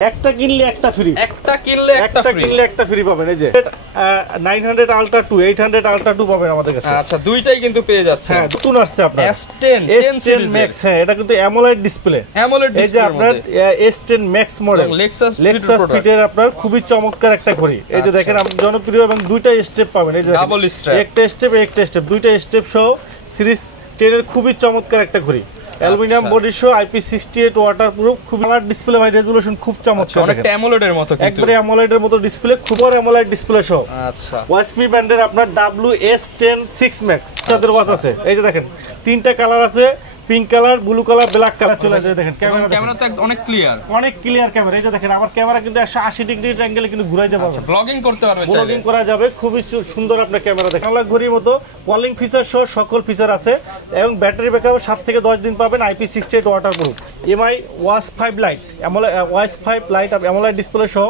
একটা কিনলে একটা ফ্রি, একটা কিনলে একটা ফ্রি পাবেন। এই যে 900 আলট্রা 2 800 আলট্রা 2 পাবেন আমাদের কাছে। আচ্ছা, দুইটাই কিন্তু পেয়ে যাচ্ছে। হ্যাঁ, নতুন আসছে আপনার S10 সিরিজ ম্যাক্স। হ্যাঁ, এটা কিন্তু অ্যামোলেড ডিসপ্লে। এই যে আপনার S10 ম্যাক্স মডেল লেক্সাস ফিটের আপনার খুবই চমৎকার একটা ঘড়ি। এই যে দেখেন আপনার জনপ্রিয় এবং দুইটা স্টেপ পাবেন। এই যে ডাবল স্টেপ, একটা স্টেপ দুইটা স্টেপ সহ সিরিজ 10 এর খুবই চমৎকার একটা ঘড়ি। অ্যালুমিনিয়াম বডি সহ IP68 ওয়াটারপ্রুফ, খুব কালার ডিসপ্লে, ভাই রেজোলিউশন খুব চমৎকার, অনেকটা অ্যামোলেডের মতো, কিন্তু একবারে অ্যামোলেডের মতো ডিসপ্লে, খুব বড় অ্যামোলেড ডিসপ্লে সহ। আচ্ছা, ওয়াসপি ব্র্যান্ডের আপনার WS10 6 Max চাঁদের ওয়াচ আছে। এই যে দেখেন তিনটা কালার আছে, pink colour, blue colour, black colour চলে যায়। দেখেন ক্যামেরা তো অনেক ক্লিয়ার ক্যামেরা। এই যে দেখেন আমার ক্যামেরা কিন্তু 180 ডিগ্রি অ্যাঙ্গেলে কিন্তু ঘুরাইতে পারবে, ব্লগিং করতে পারবে, ব্লগিং করা যাবে, খুবই সুন্দর আপনার ক্যামেরা। দেখেন আনলক ঘড়ির মতো কলিং ফিচার সহ সকল ফিচার আছে এবং ব্যাটারি ব্যাকআপ 7 থেকে 10 দিন পাবেন। IP68 waterproof, MI watch 5 light, watch 5 light AMOLED display সহ।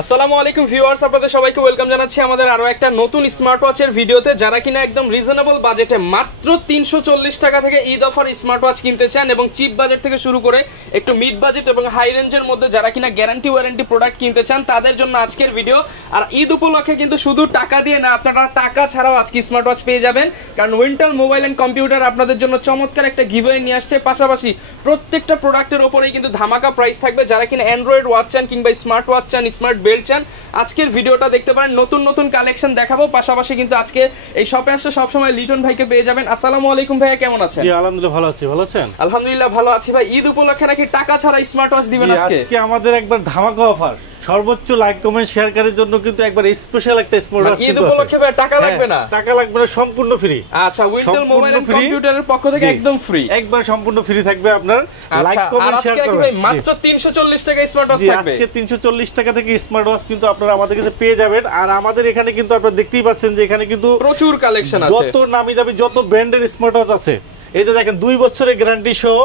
আসসালামু আলাইকুম ভিউয়ার্স, আপনাদের সবাইকে ওয়েলকাম জানাচ্ছি আমাদের আরো একটা নতুন স্মার্ট ওয়াচের ভিডিওতে। যারা কিনা একদম রিজনেবল বাজেটে মাত্র 340 টাকা থেকে ঈদ অফার স্মার্ট ওয়াচ কিনতে চান এবং চিপ বাজেট থেকে শুরু করে একটু মিড বাজেট এবং হাই রেঞ্জের মধ্যে যারা কিনা গ্যারান্টি ওয়ারেন্টি প্রোডাক্ট কিনতে চান, তাদের জন্য আজকের ভিডিও। আর ঈদ উপলক্ষে কিন্তু শুধু টাকা দিয়ে না, আপনারা টাকা ছাড়াও আজকে স্মার্ট ওয়াচ পেয়ে যাবেন, কারণ উইন্টেল মোবাইল এন্ড কম্পিউটার আপনাদের জন্য চমৎকার একটা গিভওয়ে নিয়ে আসছে। পাশাপাশি প্রত্যেকটা প্রোডাক্টের উপরেই কিন্তু ধামাকা প্রাইস থাকবে। যারা কিনা অ্যান্ড্রয়েড ওয়াচ চান কিংবা স্মার্ট ওয়াচ চান, স্মার্ট বেল্ট চান, আজকের ভিডিওটা দেখতে পারেন। নতুন কালেকশন দেখাবো। পাশাপাশি কিন্তু আজকে এই শপে আসলে সবসময় লিটন ভাইকে পেয়ে যাবেন। আসসালামু আলাইকুম ভাইয়া, কেমন আছেন? জি আলহামদুলিল্লাহ ভালো আছি, ভালো আছেন? আলহামদুলিল্লাহ ভালো আছি ভাই। ঈদ উপলক্ষে নাকি টাকা ছাড়া স্মার্ট ওয়াচ দিবেন আজকে? আজকে আমাদের একবার ধামাকা অফার, সর্বোচ্চ লাইক কমেন্ট শেয়ারকারীর জন্য কিন্তু একবার স্পেশাল একটা স্মার্ট ওয়াচ। ঈদ উপলক্ষে ভাই টাকা লাগবে না? টাকা লাগবে না, সম্পূর্ণ ফ্রি। আচ্ছা, উইন্টেল মোবাইল এন্ড কম্পিউটারের পক্ষ থেকে একদম ফ্রি, একবার সম্পূর্ণ ফ্রি থাকবে আপনার। লাইক কমেন্ট শেয়ার করবেন। ভাই মাত্র 340 টাকা স্মার্ট ওয়াচ থাকবে। আজকে 340 টাকা থেকে স্মার্ট ওয়াচ কিন্তু আপনারা আমাদের কাছে পেয়ে যাবেন। আর আমাদের এখানে কিন্তু আপনারা দেখতেই পাচ্ছেন যে এখানে কিন্তু প্রচুর কালেকশন আছে, যত নামি দামি যত ব্র্যান্ডের স্মার্ট ওয়াচ আছে। এই যে দেখেন 2 বছরের গ্যারান্টি সহ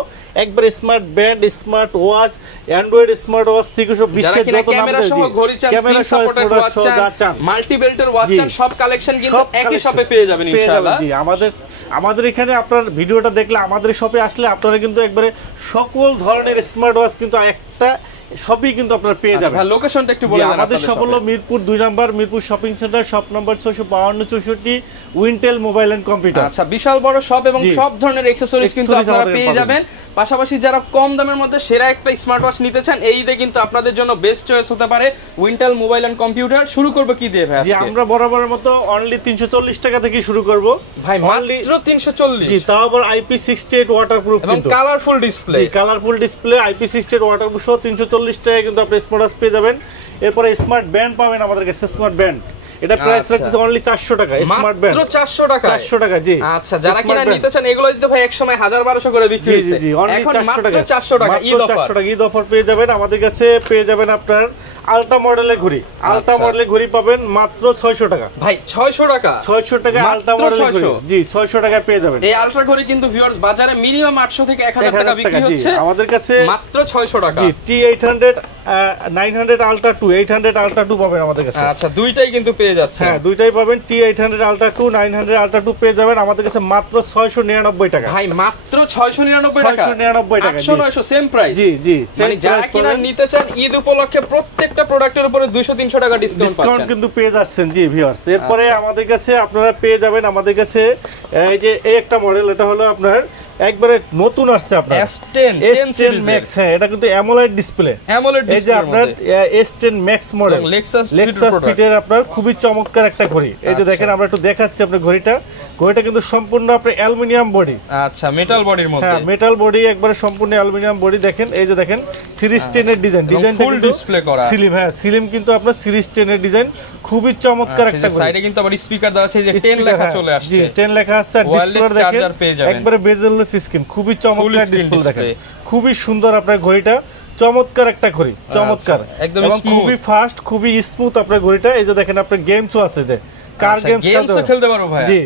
একবার smart band, smart watch, Android smart watch থেকে সব বিশ্বের যত ক্যামেরা সহ ঘড়ি চান, সিম সাপোর্টেড ওয়াচ চান, মাল্টি বেল্টের ওয়াচ চান, সব কালেকশন কিন্তু একই শপে পেয়ে যাবেন ইনশাআল্লাহ। জি, আমাদের এখানে আপনার ভিডিওটা দেখলে আমাদের শপে আসলে আপনারা কিন্তু একবারে সকল ধরনের স্মার্ট ওয়াচ কিন্তু একটা সবই কিন্তু আপনারা পেয়ে যাবেন। ভাই লোকেশনটা একটু বলে দেন। আমাদের শপ হলো মিরপুর 2 নম্বর, Mirpur shopping centre, shop number 652 64, Wintel mobile and computer. আচ্ছা, বিশাল বড় শপ এবং সব ধরনের অ্যাকসেসরিজ কিন্তু আপনারা পেয়ে যাবেন। পাশাপাশি যারা কম দামের মধ্যে সেরা একটা স্মার্ট ওয়াচ নিতে চান, এই ঈদে কিন্তু আপনাদের জন্য বেস্ট চয়েস হতে পারে উইন্টেল মোবাইল এন্ড কম্পিউটার। শুরু করব কি দিয়ে ভাই আজকে? আমরা বরাবরের মতো অনলি 340 টাকা থেকে শুরু করব ভাই, মাত্র 340। জি, তাও আবার IP68 ওয়াটারপ্রুফ এবং কালারফুল ডিসপ্লে। জি, কালারফুল ডিসপ্লে, IP68 ওয়াটারপ্রুফ সহ 340 টাকায় কিন্তু আপনি স্মার্ট ওয়াচ পেয়ে যাবেন। এরপরে স্মার্ট ব্যান্ড পাবেন আমাদের কাছে, স্মার্ট ব্যান্ড। এটা প্রাইস রাখতেছে অনলি 400 টাকা। স্মার্ট ব্যান্ড মাত্র 400 টাকা। 400 টাকা, জি। আচ্ছা, যারা কিনা নিতে চান, এগুলো দিতে ভাই এক সময় 1000-1200 করে বিক্রি হইছে, এখন মাত্র 400 টাকা ঈদ অফার। 400 টাকা ঈদ অফার পেয়ে যাবেন আমাদের কাছে। পেয়ে যাবেন আপনার আলট্রা মডেলের ঘড়ি, আলট্রা মডেলের ঘড়ি পাবেন মাত্র 600 টাকা। ভাই 600 টাকা? 600 টাকা আলট্রা মডেলের ঘড়ি, জি 600 টাকায় পেয়ে যাবেন। এই আলট্রা ঘড়ি কিন্তু ভিউয়ার্স বাজারে মিনিমাম 800 থেকে 1000 টাকা বিক্রি হচ্ছে, আমাদের কাছে মাত্র 600 টাকা। জি, T800 900 আলট্রা 2 800 আলট্রা 2 পাবেন আমাদের কাছে। আচ্ছা, দুইটাই কিন্তু পেয়ে যাচ্ছে। হ্যাঁ, দুইটাই পাবেন। T800 আলট্রা 2 900 আলট্রা 2 পেয়ে যাবেন আমাদের কাছে মাত্র 699 টাকা। ভাই মাত্র 699 টাকা? 699 টাকা, 800 900 সেম প্রাইস। জি জি, মানে যারা কিনা নিতে চান ঈদ উপলক্ষে প্রত্যেকটা প্রোডাক্টের উপরে 200-300 টাকা ডিসকাউন্ট পাচ্ছেন, কিন্তু পেয়ে যাচ্ছেন। জি ভিউয়ার্স, এরপরে আমাদের কাছে আপনারা পেয়ে যাবেন আমাদের কাছে এই যে এই একটা মডেল, এটা হলো আপনার একবারে নতুন আসছে আপনার S10 Max। হ্যাঁ, এটা কিন্তু অ্যামোলেড ডিসপ্লে। এই যে আপনার S10 Max মডেল লেক্সাস ফিটের আপনার খুবই চমৎকার একটা ঘড়ি। এই যে দেখেন আমরা একটু দেখাচ্ছি আপনার ঘড়িটা কিন্তু সম্পূর্ণ আপনার অ্যালুমিনিয়াম বডি। আচ্ছা, মেটাল বডির মধ্যে। হ্যাঁ, মেটাল বডি, একবারে সম্পূর্ণ অ্যালুমিনিয়াম বডি। দেখেন এই যে দেখেন সিরিজ 10 এর ডিজাইনটা ফুল ডিসপ্লে করা। সিলিম, হ্যাঁ সিলিম কিন্তু আপনার সিরিজ 10 এর ডিজাইন, খুবই চমৎকার একটা ঘড়ি। সাইডে কিন্তু আবার স্পিকার দেওয়া আছে, এই যে 10 লেখা চলে আসছে। জি, 10 লেখা আছে। আর ডিসপ্লে দেখেন একবারে বেজেললেস স্ক্রিন, খুবই চমৎকার ডিসপ্লে। দেখেন খুবই সুন্দর আপনার ঘড়িটা, চমৎকার একটা ঘড়ি, চমৎকার একদম খুবই ফাস্ট, খুবই স্মুথ আপনার ঘড়িটা। এই যে দেখেন আপনার গেমসও আছে, যে কার গেমস খেলতে পারো ভাই। জি,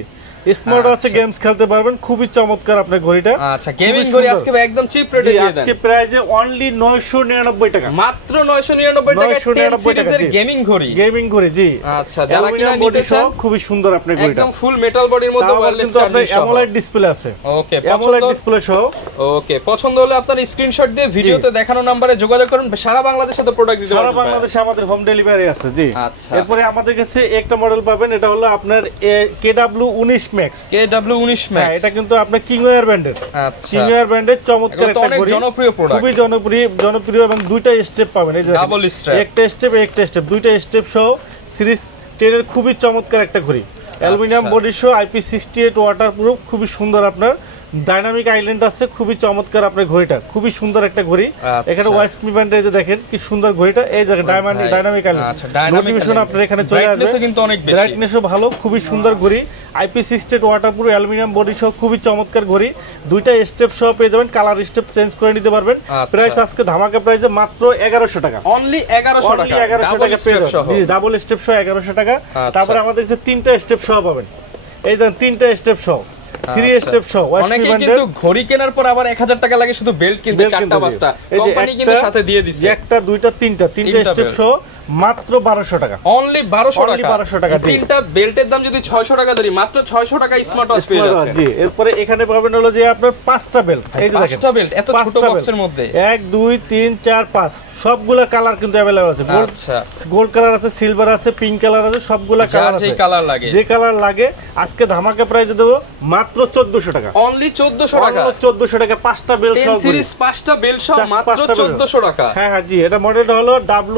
স্মার্ট ওয়াচে গেমস খেলতে পারবেন, খুবই চমৎকার আপনার ঘড়িটা। আচ্ছা, গেমিং ঘড়ি আজকে একদম চিপ রেটে দিয়ে দেন। আজকে প্রাইসে অনলি 999 টাকা, মাত্র 999 টাকা 10 সিরিজের গেমিং ঘড়ি। গেমিং ঘড়ি জি। আচ্ছা, যারা কিনা নিতে চান খুবই সুন্দর আপনার ঘড়িটা, একদম ফুল মেটাল বডির মধ্যে ওয়্যারলেস চার্জিং সহ। অ্যামোলেড ডিসপ্লে আছে। ওকে, অ্যামোলেড ডিসপ্লে সহ। ওকে, পছন্দ হলে আপনারা স্ক্রিনশট দিয়ে ভিডিওতে দেখানো নম্বরে যোগাযোগ করুন। সারা বাংলাদেশে তো প্রোডাক্ট দিতে পারবেন, সারা বাংলাদেশে আমাদের হোম ডেলিভারি আছে জি। আচ্ছা, এরপরে আমাদের কাছে একটা মডেল পাবেন, এটা হলো আপনার KW19 Max। KW19 Max, এটা কিন্তু আপনার কিংওয়্যার ব্র্যান্ডের। আচ্ছা, কিংওয়্যার ব্র্যান্ডের চমৎকার একটা অনেক ঘড়ি, জনপ্রিয় প্রোডাক্ট, খুবই জনপ্রিয় এবং দুইটা স্টেপ পাবেন, এই যে ডাবল স্টেপ, একটা স্টেপ দুইটা স্টেপ সহ সিরিজ 10 এর খুবই চমৎকার একটা ঘড়ি। অ্যালুমিনিয়াম বডি সহ IP68 ওয়াটারপ্রুফ, খুবই সুন্দর আপনার ডাইনামিক আইল্যান্ড আছে, খুবই চমৎকার আপনার ঘড়িটা, খুবই সুন্দর একটা ঘড়ি। এখানে ওয়াইসপি ব্যান্ড এই যে দেখেন কি সুন্দর ঘড়িটা, এই যে ডাইনামিক আইল্যান্ড নোটিফিকেশন আপনার এখানে চলে আসবে, কিন্তু অনেক বেশি, ব্রাইটনেসও ভালো, খুবই সুন্দর ঘড়ি। IP68 ওয়াটারপ্রুফ অ্যালুমিনিয়াম বডি সহ খুবই চমৎকার ঘড়ি, দুইটা স্টেপ সহ পেয়ে যাবেন, কালার স্টেপ চেঞ্জ করে নিতে পারবেন। প্রাইস আজকে ধামাকা প্রাইসে মাত্র 1100 টাকা, অনলি 1100 টাকা, 1100 টাকা পেয়ে যাবেন, ডাবল স্টেপ সহ 1100 টাকা। তারপরে আমাদের কাছে তিনটা স্টেপ সহ পাবেন, এই দেখেন তিনটা স্টেপ সহ, 3 স্টেপ সহ। অনেকেই কিন্তু ঘড়ি কেনার পর আবার 1000 টাকা লাগে শুধু বেল্ট কিনতে, চারটা পাঁচটা কোম্পানি কিন্তু সাথে দিয়ে দিচ্ছে, একটা দুইটা তিনটা স্টেপ সহ মাত্র 1200 টাকা, অনলি 1200 টাকা। তিনটা বেল্টের দাম যদি 600 টাকা ধরি, মাত্র 600 টাকা স্মার্ট ওয়াচ পেয়ে যাচ্ছেন জি। এরপরে এখানে পাবেন হলো যে আপনার পাঁচটা বেল্ট, এই যে দেখেন পাঁচটা বেল্ট এত ছোট বক্সের মধ্যে, 1 2 3 4 5 সবগুলা কালার কিন্তু अवेलेबल আছে। গোল্ড কালার আছে, সিলভার আছে, পিঙ্ক কালার আছে, সবগুলা কালার আছে, যে কালার লাগে। আজকে ধামাকা প্রাইসে দেব মাত্র 1400 টাকা, অনলি 1400 টাকা, 1400 টাকা পাঁচটা বেল্ট সহ, 10 সিরিজ পাঁচটা বেল্ট সহ মাত্র 1400 টাকা। হ্যাঁ হ্যাঁ জি, এটা মডেলটা হলো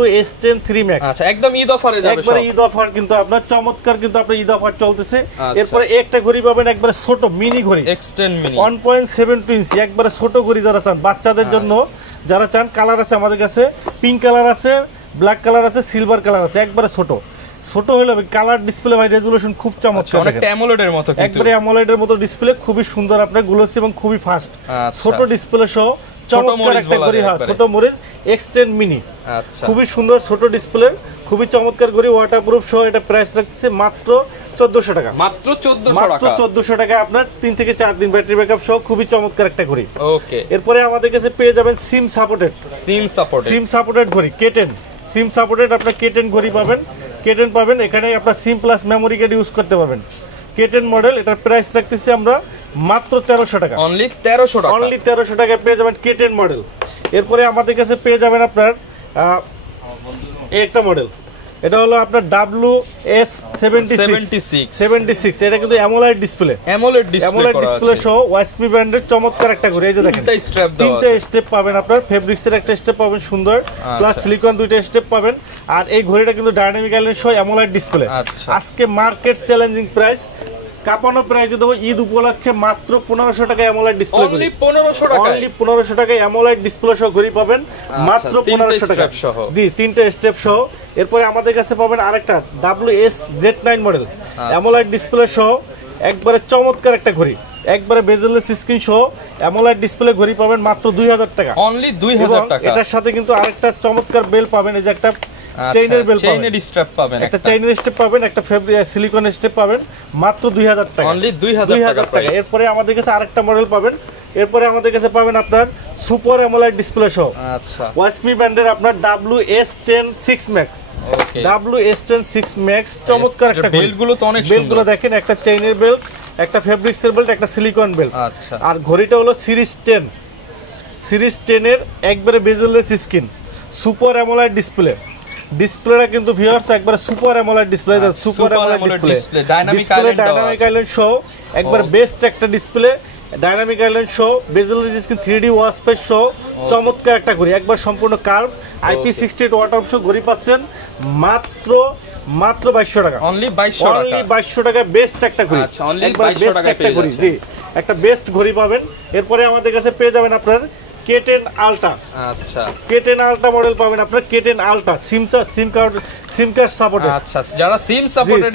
WS10 3 Max। আচ্ছা, একদম ঈদ অফারে যাবে, একবারে ঈদ অফার কিন্তু আপনার চমৎকার, কিন্তু আপনার ঈদ অফার চলতেছে। এরপরে একটা ঘড়ি পাবেন একবারে ছোট মিনি ঘড়ি, X10 মিনি 1.72 ইঞ্চি, একবারে ছোট ঘড়ি যারা চান, বাচ্চাদের জন্য যারা চান। কালার আছে আমাদের কাছে, পিঙ্ক কালার আছে, ব্ল্যাক কালার আছে, সিলভার কালার আছে, একবারে ছোট হলো কালার ডিসপ্লে ভাই, রেজোলিউশন খুব চমৎকার, অনেকটা অ্যামোলেডের মতো, একবারে অ্যামোলেডের মতো ডিসপ্লে, খুবই সুন্দর আপনার গ্লোসি এবং খুবই ফাস্ট, ছোট ডিসপ্লে সহ চমৎকার একটা ঘড়ি। হ্যাঁ, ছোট মরিচ X10 মিনি, আচ্ছা, খুবই সুন্দর ছোট ডিসপ্লে, খুবই চমৎকার ঘড়ি, ওয়াটারপ্রুফ সহ। এটা প্রাইস রাখছে মাত্র 1400 টাকা, মাত্র 1400 টাকা আপনার 3 থেকে 4 দিন ব্যাটারি ব্যাকআপ সহ, খুবই চমৎকার একটা ঘড়ি। ওকে, এরপরে আমাদের কাছে পেয়ে যাবেন সিম সাপোর্টেড ঘড়ি, K10 সিম সাপোর্টেড, আপনার K10 ঘড়ি পাবেন, K10 পাবেন। এখানে আপনার সিম প্লাস মেমোরি কার্ড ইউজ করতে পারবেন। K10 মডেল, এটার প্রাইস রাখতেছি আমরা মাত্র 1300 টাকা, অনলি 1300 টাকা, অনলি 1300 টাকা পেয়ে যাবেন K10 মডেল। এরপরে আমাদের কাছে পেয়ে যাবেন আপনার একটা মডেল, এটা হলো আপনার WS76, এটা কিন্তু অ্যামোলেড ডিসপ্লে সহ ওয়াইসপি ব্র্যান্ডের চমৎকার একটা ঘড়ি। এই যে দেখেন তিনটা স্টেপ পাবেন আপনার, ফেব্রিক্সের একটা স্টেপ পাবেন সুন্দর, প্লাস সিলিকন দুইটা স্টেপ পাবেন। আর এই ঘড়িটা কিন্তু ডাইনামিক আইল্যান্ড সহ অ্যামোলেড ডিসপ্লে। আজকে মার্কেট চ্যালেঞ্জিং প্রাইস, কাপানো প্রাইসে দেবো ঈদ উপলক্ষে মাত্র 1500 টাকা অ্যামোলেড ডিসপ্লে, অনলি 1500 টাকা অ্যামোলেড ডিসপ্লে সহ ঘড়ি পাবেন মাত্র 1500 টাকা জি, তিনটা স্টেপ সহ। এরপরে আমাদের কাছে পাবেন আরেকটা WS-Z9 মডেল, অ্যামোলেড ডিসপ্লে সহ, একবারে চমৎকার একটা ঘড়ি, একবারে বেজেলেস স্ক্রিন সহ অ্যামোলেড ডিসপ্লে ঘড়ি পাবেন মাত্র 2000 টাকা, অনলি 2000 টাকা। এটার সাথে কিন্তু আরেকটা চমৎকার বেল পাবেন, এই যে একটা চেইনের বেল পাবেন, চেইনের স্ট্র্যাপ পাবেন, একটা চেইনের স্টেপ পাবেন, একটা সিলিকন স্টেপ পাবেন মাত্র 2000 টাকা, অনলি 2000 টাকা। এরপরে আমাদের কাছে আরেকটা মডেল পাবেন, এরপরে আমাদের কাছে পাবেন আপনার সুপার অ্যামোলেড ডিসপ্লে সহ, আচ্ছা, ওয়াইসপি ব্র্যান্ডের আপনার WS10 6 Max, WS10 6 Max চমৎকার একটা বেল্টগুলো তো অনেক সুন্দর, বেল্টগুলো দেখেন, একটা চেইনের বেল্ট, একটা ফেব্রিক্সের বেল্ট, একটা সিলিকন বেল্ট। আচ্ছা, আর ঘড়িটা হলো সিরিজ 10 এর একবারে বেজেলেস স্ক্রিন, সুপার অ্যামোলেড ডিসপ্লেটা কিন্তু ভিউয়ার্স একবারে super AMOLED display, super AMOLED display, dynamic island সহ, একবার বেস্ট একটা display, dynamic island show, বেজেলেস screen, 3D watch page show, চমৎকার একটা ঘড়ি, একবার সম্পূর্ণ কার্ভ, IP68 ওয়াটার শো ঘড়ি পাচ্ছেন মাত্র 2200 টাকা, অনলি 2200 টাকা, বেস্ট একটা ঘড়ি, আচ্ছা, অনলি 2200 টাকা একটা ঘড়ি, জি, একটা বেস্ট ঘড়ি পাবেন। এরপরে আমাদের কাছে পেয়ে যাবেন আপনার K10 Ultra। আচ্ছা, K10 Ultra মডেল পাবেন আপনারা, K10 Ultra সিম কার্ড সাপোর্টেড। আচ্ছা, যারা সিম সাপোর্টেড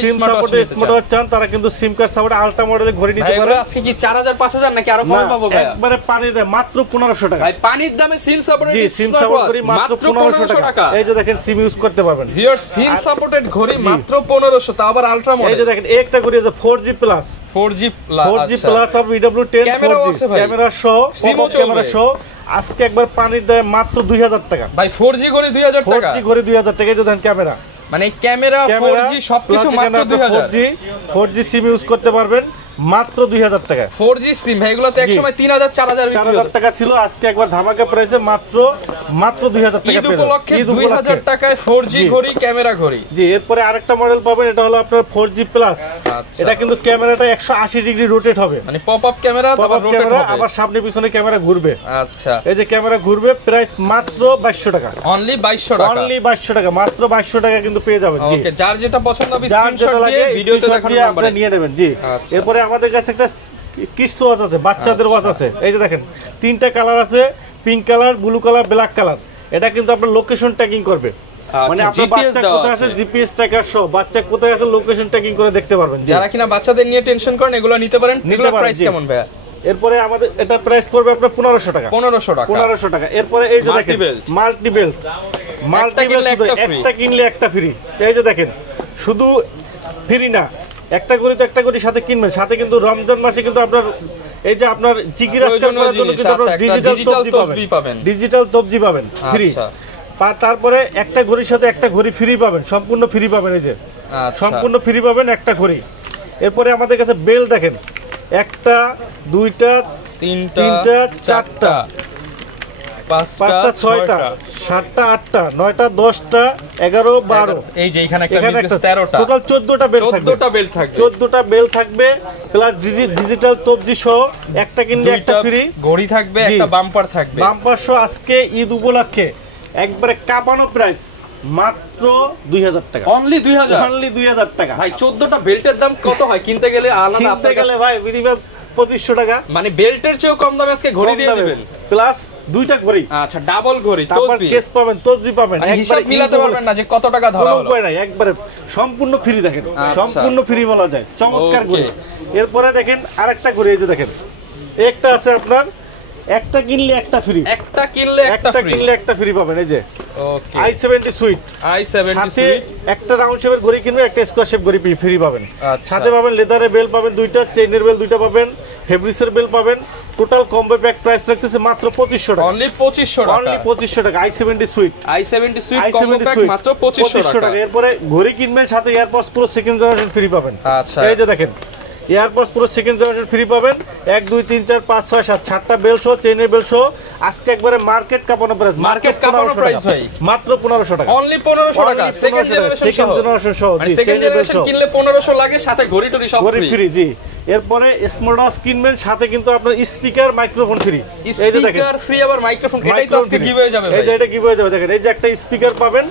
স্মার্টওয়াচ চান তারা কিন্তু সিম কার্ড সাপোর্ট আলট্রা মডেলের ঘড়ি নিতে পারেন। আজকে কি 4000 5000 নাকি আরো কম পাবো ভাই? একবারে পানির দামে মাত্র 1500 টাকা ভাই, পানির দামে সিম সাপোর্টেড সিম সাপোর্ট ঘড়ি মাত্র 1500 টাকা। এই যে দেখেন সিম ইউজ করতে পারবেন। ভিউয়ার, সিম সাপোর্টেড ঘড়ি মাত্র 1500, তা আবার আলট্রা মডেল। এই যে দেখেন একটা ঘড়ি আছে 4G প্লাস 4G আর VW10 ক্যামেরা সহ, ক্যামেরা সহ আজকে একবার পানির দামে মাত্র 2000 টাকা ভাই। 4G ঘড়ি 2000 টাকা, 4G ঘড়ি 2000 টাকা। এই যে দেখেন ক্যামেরা, মানে ক্যামেরা 4G সবকিছু মাত্র 2000। 4G সিম ইউজ করতে পারবেন মাত্র 2000 টাকা। 4G সিম ভাই, এগুলো তো একসময় 3000 4000 টাকা ছিল, আজকে একবার ধামাকা প্রাইসে মাত্র 2000 টাকা। ঈদ উপলক্ষে 2000 টাকায় 4G ঘড়ি, ক্যামেরা ঘড়ি। জি, এরপরে আরেকটা মডেল পাবেন, এটা হলো আপনার 4G প্লাস। এটা কিন্তু ক্যামেরাটা 180 ডিগ্রি রোটেট হবে, মানে পপ আপ ক্যামেরা, আবার রোটেট হবে, আবার সামনে পিছনে ক্যামেরা ঘুরবে। আচ্ছা, এই যে ক্যামেরা ঘুরবে, প্রাইস মাত্র 2200 টাকা। অনলি 2200 টাকা, অনলি 2200 টাকা, মাত্র 2200 টাকা কিন্তু পেয়ে যাবেন। ওকে, যার যেটা পছন্দ হবে স্ক্রিনশট দিয়ে ভিডিওতে দেখানো নাম্বারে নিয়ে নেবেন। জি, এরপরে আমাদের কাছে একটা কিডস ওয়াচ আছে, বাচ্চাদের ওয়াচ আছে। এই যে দেখেন তিনটা কালার আছে, pink colour, blue colour, black colour. এটা কিন্তু আপনার লোকেশন ট্যাগিং করবে, মানে আপনার বাচ্চা কোথায় আছে জিপিএস ট্র্যাকার সহ বাচ্চা কোথায় আছে লোকেশন ট্যাগিং করে দেখতে পারবেন। যারা কিনা বাচ্চাদের নিয়ে টেনশন করেন এগুলো নিতে পারেন। এগুলোর প্রাইস কেমন ভাইয়া? এরপরে আমাদের এটা প্রাইস পড়বে আপনার 1500 টাকা। 1500 টাকা। এরপরে এই যে দেখেন মাল্টি বেল্ট একটা কিনলে একটা ফ্রি। এই যে দেখেন, শুধু ফ্রি না, একটা করে তো একটা করে সাথে কিনবেন, সাথে কিন্তু রমজান মাসে কিন্তু আপনার এই যে আপনার জিকির আজকার করার জন্য কিন্তু আপনারা ডিজিটাল তসবিহ পাবেন, ডিজিটাল তসবিহ পাবেন ফ্রি। তারপরে একটা ঘড়ির সাথে একটা ঘড়ি ফ্রি পাবেন, সম্পূর্ণ ফ্রি পাবেন। এই যে সম্পূর্ণ ফ্রি পাবেন একটা ঘড়ি। এরপরে আমাদের কাছে বেল দেখেন, একটা, দুইটা, তিনটা, চারটা, পাঁচটা, ছয়টা, সাতটা, আটটা, নয়টা, 10টা, 11, 12। এই যে এখানে একটা 13টা, টোটাল 14টা বেল থাকবে, প্লাস ডিজিটাল তসবিহ সহ একটা কিনলে একটা ফ্রি ঘড়ি থাকবে, একটা বাম্পার থাকবে। বাম্পার সহ আজকে ঈদ উপলক্ষে একবারে কাঁপানো প্রাইস মাত্র 2000 টাকা। অনলি 2000 টাকা। ভাই 14টা বেল্টের দাম কত হয় কিনতে গেলে? আলাদা কিনতে গেলে ভাই মিনিমাম 2500 টাকা, মানে বেল্টের চেয়েও কম দামে আজকে ঘড়ি দিয়ে দিবেন, প্লাস দুইটা ঘড়ি। আচ্ছা, ডাবল ঘড়ি, তারপর কেস পাবেন, তসবিহ পাবেন, মানে হিসাব মিলাতে পারবেন না যে কত টাকা ধরা হলো। উপায় নাই, একবারে সম্পূর্ণ ফ্রি। দেখেন সম্পূর্ণ ফ্রি বলা যায়, চমৎকার ঘড়ি। এরপরে দেখেন আরেকটা ঘড়ি, এই যে দেখেন একটা আছে আপনার একটা কিনলে একটা ফ্রি, একটা কিনলে একটা ফ্রি পাবেন। এই যে ওকে, i70 সুইট, সুইট একটা রাউন্ড শেপের ঘড়ি কিনবে, একটা স্কয়ার শেপ ঘড়ি ফ্রি পাবেন। সাথে পাবেন লেদারের বেল পাবেন দুইটা, চেইনের বেল দুইটা পাবেন, ফেব্রিক্সের বেল পাবেন। টোটাল কম্বো প্যাক প্রাইস রাখতেছে মাত্র 2500 টাকা। অনলি 2500 টাকা। i70 সুইট কম্বো প্যাক মাত্র 2500 টাকা। এরপরে ঘড়ি কিনবেন, সাথে AirPods pro second generation free পাবেন। আচ্ছা, এই যে দেখেন এয়ারপডস পুরো সেকেন্ড জেনারেশন ফ্রি পাবেন। 1 2 3 4 5 6 7 7টা বেল সহ, চেইনের বেল সহ আজকে একবারে মার্কেট কাঁপানো প্রাইস, ভাই মাত্র 1500 টাকা। অনলি 1500 টাকা, সেকেন্ড জেনারেশন সহ। মানে সেকেন্ড জেনারেশন কিনলে 1500 লাগে, সাথে ঘড়ি টড়ি সব ফ্রি। জি, এরপরে স্মার্ট ওয়াচ কিনবেন, সাথে কিন্তু আপনার স্পিকার মাইক্রোফোন ফ্রি। এই যে দেখেন স্পিকার ফ্রি, আবার মাইক্রোফোন, এটাই তো আজকে গিভ হয়ে যাবে ভাই। এই যে এটা গিভ হয়ে যাবে। দেখেন এই যে একটা স্পিকার পাবেন,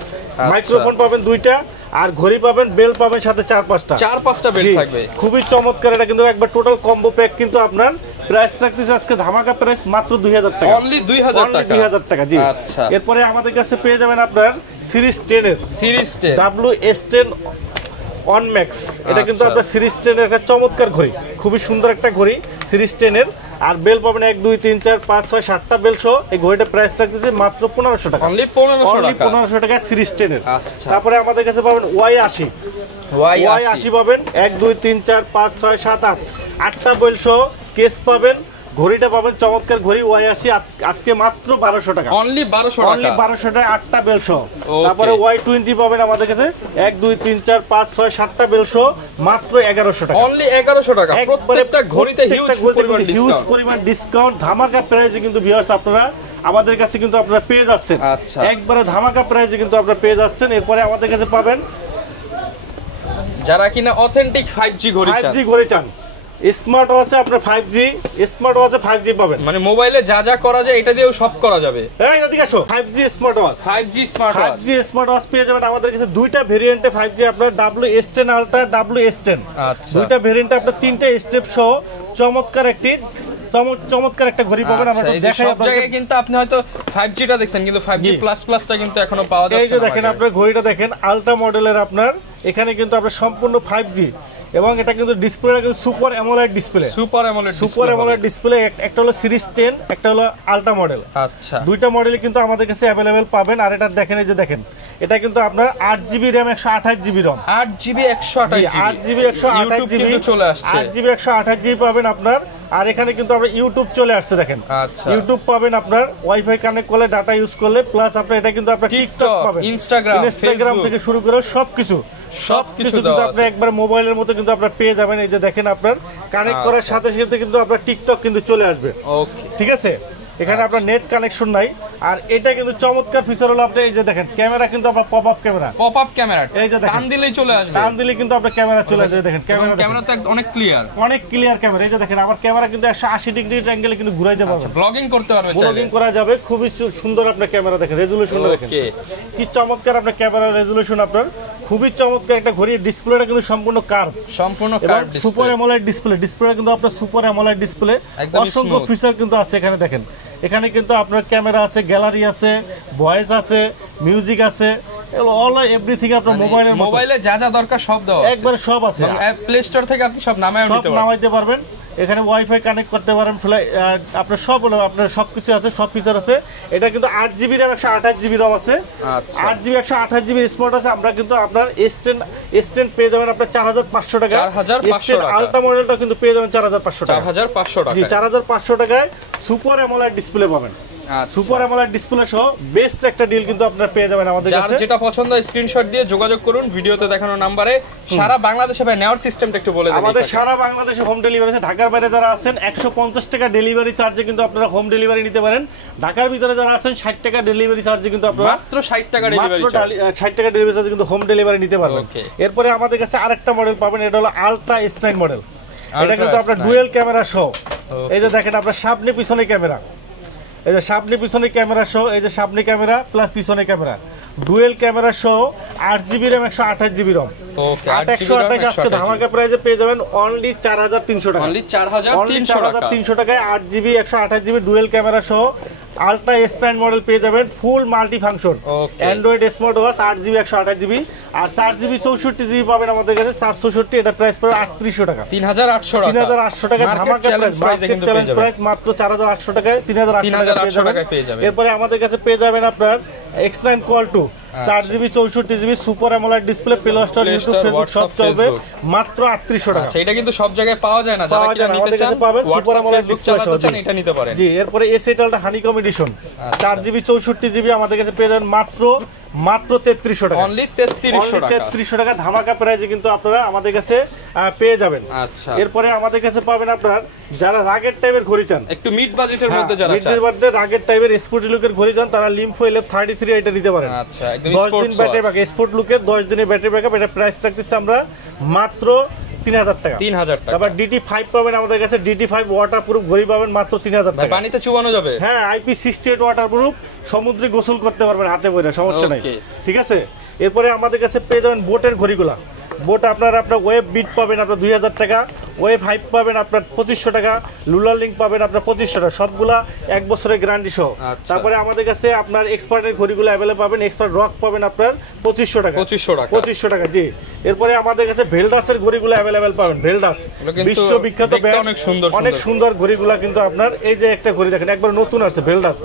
মাইক্রোফোন পাবেন দুইটা, আর ঘড়ি পাবেন, বেল পাবেন, সাথে 4-5টা বেল থাকবে। খুবই চমৎকার। এটা কিন্তু একবার টোটাল কম্বো প্যাক কিন্তু আপনার প্রাইস রাখতেছে আজকে ধামাকা প্রাইস মাত্র 2000 টাকা। অনলি 2000 টাকা। জি, আচ্ছা। এরপরে আমাদের কাছে পেয়ে যাবেন আপনার সিরিজ 10 এর WS10 অন ম্যাক্স। এটা কিন্তু আপনার সিরিজ 10 এর একটা চমৎকার ঘড়ি, খুবই সুন্দর একটা ঘড়ি সিরিজ 10 এর। আর বেল পাবেন 1 2 3 4 5 6 7টা বেল সহ। এই ঘড়িটা প্রাইস রাখতেছে মাত্র 1500 টাকা। অনলি 1500 টাকা সিরিজ 10 এর। আচ্ছা, তারপরে আমাদের কাছে পাবেন Y80 পাবেন 1 2 3 4 5 6 7 8 8টা বেল সহ কেস পাবেন। ঘড়িটা পাবেন চমৎকার ঘড়ি Y80 আজকে মাত্র 1200 টাকা। অনলি 1200 টাকা 8টা বেল সহ। তারপরে Y20 পাবেন আমাদের কাছে 1 2 3 4 5 6 7টা বেল সহ মাত্র 1100 টাকা। অনলি 1100 টাকা। প্রত্যেকটা ঘড়িতে হিউজ পরিমাণ ডিসকাউন্ট, ধামাকা প্রাইসে কিন্তু ভিউয়ার্স আপনারা আমাদের কাছে কিন্তু আপনারা পেয়ে যাচ্ছেন। আচ্ছা, একবারে ধামাকা প্রাইসে কিন্তু আপনারা পেয়ে যাচ্ছেন। এরপরে আমাদের কাছে পাবেন যারা কিনা অথেন্টিক 5G ঘড়ি চান, স্মার্ট ওয়াচে আপনার 5G, স্মার্ট ওয়াচে 5G পাবেন। মানে মোবাইলে যা যা করা যায় এটা দিয়েও সব করা যাবে। এই এদিকে আসো, 5G স্মার্ট ওয়াচ পেয়ে যাবেন আমাদের কাছে দুইটা ভেরিয়েন্টে 5G আপনার WS10 আলট্রা, WS10। আচ্ছা, দুইটা ভেরিয়েন্টে আপনার তিনটা স্টেপ সহ চমৎকার একটি চমৎকার একটা ঘড়ি পাবেন। আমরা দেখাই সব জায়গায় কিন্তু আপনি হয়তো 5G টা দেখছেন কিন্তু 5G প্লাসটা কিন্তু এখনো পাওয়া যাচ্ছে না। এই যে দেখেন আপনার ঘড়িটা দেখেন আলট্রা মডেলের, আপনার এখানে কিন্তু আপনার সম্পূর্ণ 5G এবং এটা কিন্তু ডিসপ্লেটা কিন্তু সুপার অ্যামোলেড ডিসপ্লে। একটা হলো সিরিজ 10, একটা হলো আলট্রা মডেল। আচ্ছা, দুইটা মডেলই কিন্তু আমাদের কাছে अवेलेबल পাবেন। আর এটা দেখেন, এই যে দেখেন, এটা কিন্তু আপনার 8GB RAM 128GB ROM, 8GB 128GB কিন্তু চলে আসছে, 8GB 128GB পাবেন আপনার। আর এখানে কিন্তু আপনার ইউটিউব চলে আসছে দেখেন। আচ্ছা, ইউটিউব পাবেন আপনার ওয়াইফাই কানেক্ট করলে, ডাটা ইউজ করলে, প্লাস আপনার এটা কিন্তু আপনার টিকটক পাবেন, ইনস্টাগ্রাম থেকে শুরু করে সবকিছু কিন্তু আপনার একবার মোবাইলের মতো কিন্তু আপনার পেয়ে যাবেন। এই যে দেখেন আপনার কানেক্ট করার সাথে সাথে কিন্তু আপনার টিকটক কিন্তু চলে আসবে। ওকে, ঠিক আছে, এখানে আপনার নেট কানেকশন নাই। আর এটা কিন্তু চমৎকার ফিচার হলো আপনার এই যে দেখেন ক্যামেরা কিন্তু আপনার পপ আপ ক্যামেরা, এই যে দেখেন টান দিলেই চলে আসবে, টান দিলে কিন্তু আপনার ক্যামেরা চলে আসবে। দেখেন ক্যামেরা তো অনেক ক্লিয়ার ক্যামেরা। এই যে দেখেন আমার ক্যামেরা কিন্তু 180 ডিগ্রি অ্যাঙ্গেলে কিন্তু ঘুরাইতে পারবে, ব্লগিং করতে পারবে, ব্লগিং করা যাবে। খুবই সুন্দর আপনার ক্যামেরা দেখেন, রেজোলিউশন দেখেন কি চমৎকার আপনার ক্যামেরা রেজোলিউশন। আপনার খুবই চমৎকার একটা ঘড়ি। ডিসপ্লেটা কিন্তু সম্পূর্ণ কার্ভ ডিসপ্লে, সুপার অ্যামোলেড ডিসপ্লেটা কিন্তু আপনার সুপার অ্যামোলেড ডিসপ্লে। অসংখ্য ফিচার কিন্তু আছে এখানে দেখেন। এখানে কিন্তু আপনার ক্যামেরা আছে, গ্যালারি আছে, ভয়েস আছে, মিউজিক আছে, অল এভরিথিং আপনার মোবাইলে যা যা দরকার সব দেওয়া আছে, একবার সব আছে। প্লে স্টোর থেকে আপনি সব নামাইতে পারবেন। এখানে ওয়াইফাই কানেক্ট করতে পারেন, আপনার সব আপনার সবকিছু আছে, সব ফিচার আছে। এটা কিন্তু 8GB RAM 128GB ROM আছে, 8GB 128GB স্মার্ট আছে। আমরা কিন্তু আপনার S10 পেয়ে যাবেন আপনার 4500 টাকা, আলট্রা মডেলটা কিন্তু পেয়ে যাবেন 4500 টাকা, 4500 টাকায় সুপার অ্যামোলেড ডিসপ্লে পাবেন। সুপার অ্যামোলেড ডিসপ্লে সহ বেস্ট একটা ডিল কিন্তু আপনারা পেয়ে যাবেন আমাদের কাছে। যার যেটা পছন্দ স্ক্রিনশট দিয়ে যোগাযোগ করুন ভিডিওতে দেখানো নম্বরে। সারা বাংলাদেশে ভাই নেওয়ার সিস্টেমটা একটু বলে দিন। আমাদের সারা বাংলাদেশে হোম ডেলিভারি আছে। ঢাকার বাইরে যারা আছেন 150 টাকা ডেলিভারি চার্জে কিন্তু আপনারা হোম ডেলিভারি নিতে পারেন। ঢাকার ভিতরে যারা আছেন 60 টাকা ডেলিভারি চার্জে কিন্তু আপনারা মাত্র 60 টাকা ডেলিভারি চার্জে কিন্তু হোম ডেলিভারি নিতে পারবেন। এরপরে আমাদের কাছে আরেকটা মডেল পাবেন, এটা হলো আলট্রা S9 মডেল। এটা কিন্তু আপনার ডুয়াল ক্যামেরা সহ। এই যে দেখেন আপনার সামনে পিছনে ক্যামেরা, এই যে সামনে পিছনে ক্যামেরা সহ, এই যে সামনে ক্যামেরা প্লাস পিছনে ক্যামেরা, ডুয়েল ক্যামেরা সহ, 8GB RAM 128GB ROM। 128 আজকে ধামাকা প্রাইসে পেয়ে যাবেন অনলি 4300 টাকা, অনলি 4300 টাকায় 8GB 128GB ডুয়েল ক্যামেরা সহ আলট্রা S9 মডেল পেয়ে যাবেন। Full multi function Android smart watch, 8GB 128GB আর 4GB 64GB পাবেন আমাদের কাছে। 464 এটা প্রাইস পড়ে 3800 টাকা, 3800 টাকা ধামাকা প্রাইস মাত্র 4800 টাকায় 3800 টাকায় পেয়ে যাবেন। এরপরে আমাদের কাছে পেয়ে যাবেন আপনার X9 Call 2, 4GB 64GB super AMOLED display, play store, YouTube, Facebook সব চলবে মাত্র 3800 টাকা। আচ্ছা, এটা কিন্তু সব জায়গায় পাওয়া যায় না, যারা কিনা নিতে চান সুপার অ্যামোলেড ডিসপ্লে চালাতে চান এটা নিতে পারেন। জি, এরপরে S8 honeycomb addition 4GB 64GB আমাদের কাছে পেয়ে যাবেন মাত্র 3300 টাকা, অনলি 3300 টাকা ধামাকা প্রাইসে কিন্তু আপনারা আমাদের কাছে পেয়ে যাবেন। আচ্ছা, এরপরে আমাদের কাছে পাবেন আপনারা যারা রাগের টাইপের ঘড়ি চান, একটু মিড বাজেটের মধ্যে যারা চান, মিড বাজেটের রাগের টাইপের স্পোর্টি লুকের ঘড়ি চান, তারা লিম্ফো LF33 এটা নিতে পারেন। আচ্ছা, একদম 10 দিন ব্যাটারি ব্যাকআপ, স্পোর্ট লুকের 10 দিনের ব্যাটারি ব্যাকআপ। এটা প্রাইস রাখতেছি আমরা মাত্র 3000 টাকা। তারপর DT5 পাবেন আমাদের কাছে, DT5 ওয়াটারপ্রুফ ঘড়ি পাবেন মাত্র 3000 টাকা। পানিতে চুবানো যাবে, হ্যাঁ, IP68 ওয়াটারপ্রুফ, সমুদ্রে গোসল করতে পারবেন হাতে বইরা, সমস্যা নাই। ঠিক আছে, এরপরে আমাদের কাছে পেয়ে যাবেন বোটের ঘড়িগুলা। বোট আপনার ওয়েব বিট পাবেন আপনার 2000 টাকা, ওয়েব হাইপ পাবেন আপনার 2500 টাকা, লুলার লিঙ্ক পাবেন আপনার 2500 টাকা, সবগুলা 1 বছরের গ্যারান্টি সহ। তারপরে আমাদের কাছে আপনার এক্সপার্টের ঘড়িগুলো अवेलेबल পাবেন, এক্সপার্ট রক পাবেন আপনার 2500 টাকা। জি, এরপরে আমাদের কাছে ভেলডাসের ঘড়িগুলো अवेलेबल পাবেন। ভেলডাস বিশ্ববিখ্যাত ব্র্যান্ড, অনেক সুন্দর ঘড়িগুলা কিন্তু আপনার। এই যে একটা ঘড়ি দেখেন একবার নতুন আসছে, ভেলডাস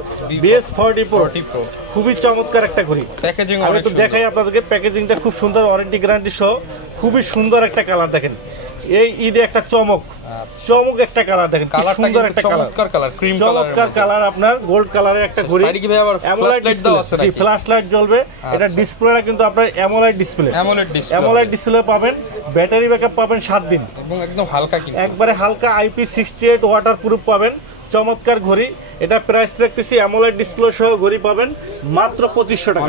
BS40 Pro, খুবই চমৎকার একটা ঘড়ি। প্যাকেজিং আমি একটু দেখাই আপনাদেরকে, প্যাকেজিংটা খুব সুন্দর, ওয়ারেন্টি গ্যারান্টি সহ, খুবই সুন্দর একটা কালার দেখেন। এই ঈদে একটা চমক একটা কালার দেখেন, কি সুন্দর একটা কালার, চমৎকার কালার আপনার গোল্ড কালারের একটা ঘড়ি। ফ্ল্যাশ লাইট জ্বলবে। এটা ডিসপ্লেটা কিন্তু আপনার অ্যামোলেড ডিসপ্লে পাবেন। ব্যাটারি ব্যাকআপ পাবেন 7 দিন এবং একদম হালকা, একবারে হালকা। IP68 ওয়াটারপ্রুফ পাবেন, চমৎকার ঘড়ি। এটা প্রাইস রাখতেছি অ্যামোলেড ডিসপ্লে সহ ঘড়ি পাবেন মাত্র 2500 টাকা,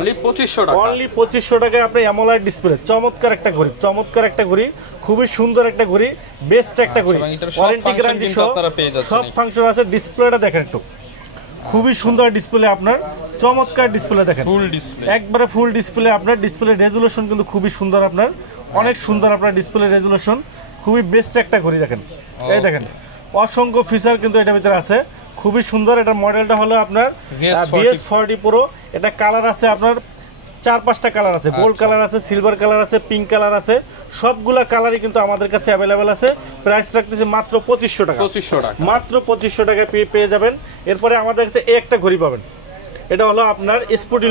অনলি 2500 টাকায় আপনি অ্যামোলেড ডিসপ্লে। চমৎকার একটা ঘড়ি, খুবই সুন্দর একটা ঘড়ি, বেস্ট একটা ঘড়ি, ওয়ারেন্টি গ্যারান্টি সহ সব ফাংশন আছে। ডিসপ্লেটা দেখেন একটু, খুবই সুন্দর ডিসপ্লে আপনার, চমৎকার ডিসপ্লে দেখেন, ফুল ডিসপ্লে, একবারে ফুল ডিসপ্লে আপনার। ডিসপ্লে রেজোলিউশন কিন্তু খুবই সুন্দর আপনার, অনেক সুন্দর আপনার ডিসপ্লে রেজোলিউশন, খুবই বেস্ট একটা ঘড়ি দেখেন। এই দেখেন অসংখ্য ফিচার কিন্তু এটার ভিতরে আছে, খুবই সুন্দর। এটা মডেলটা হলো আপনার VS40 Pro। এটা কালার আছে আপনার 4-5টা কালার আছে, গোল্ড কালার আছে, সিলভার কালার আছে, পিঙ্ক কালার আছে, সবগুলা কালারই কিন্তু আমাদের কাছে অ্যাভেলেবেল আছে। প্রাইস রাখতেছে মাত্র 2500 টাকা, মাত্র 2500 টাকা পেয়ে যাবেন। এরপরে আমাদের কাছে একটা ঘড়ি পাবেন, এটা হলো আপনার স্পোর্টি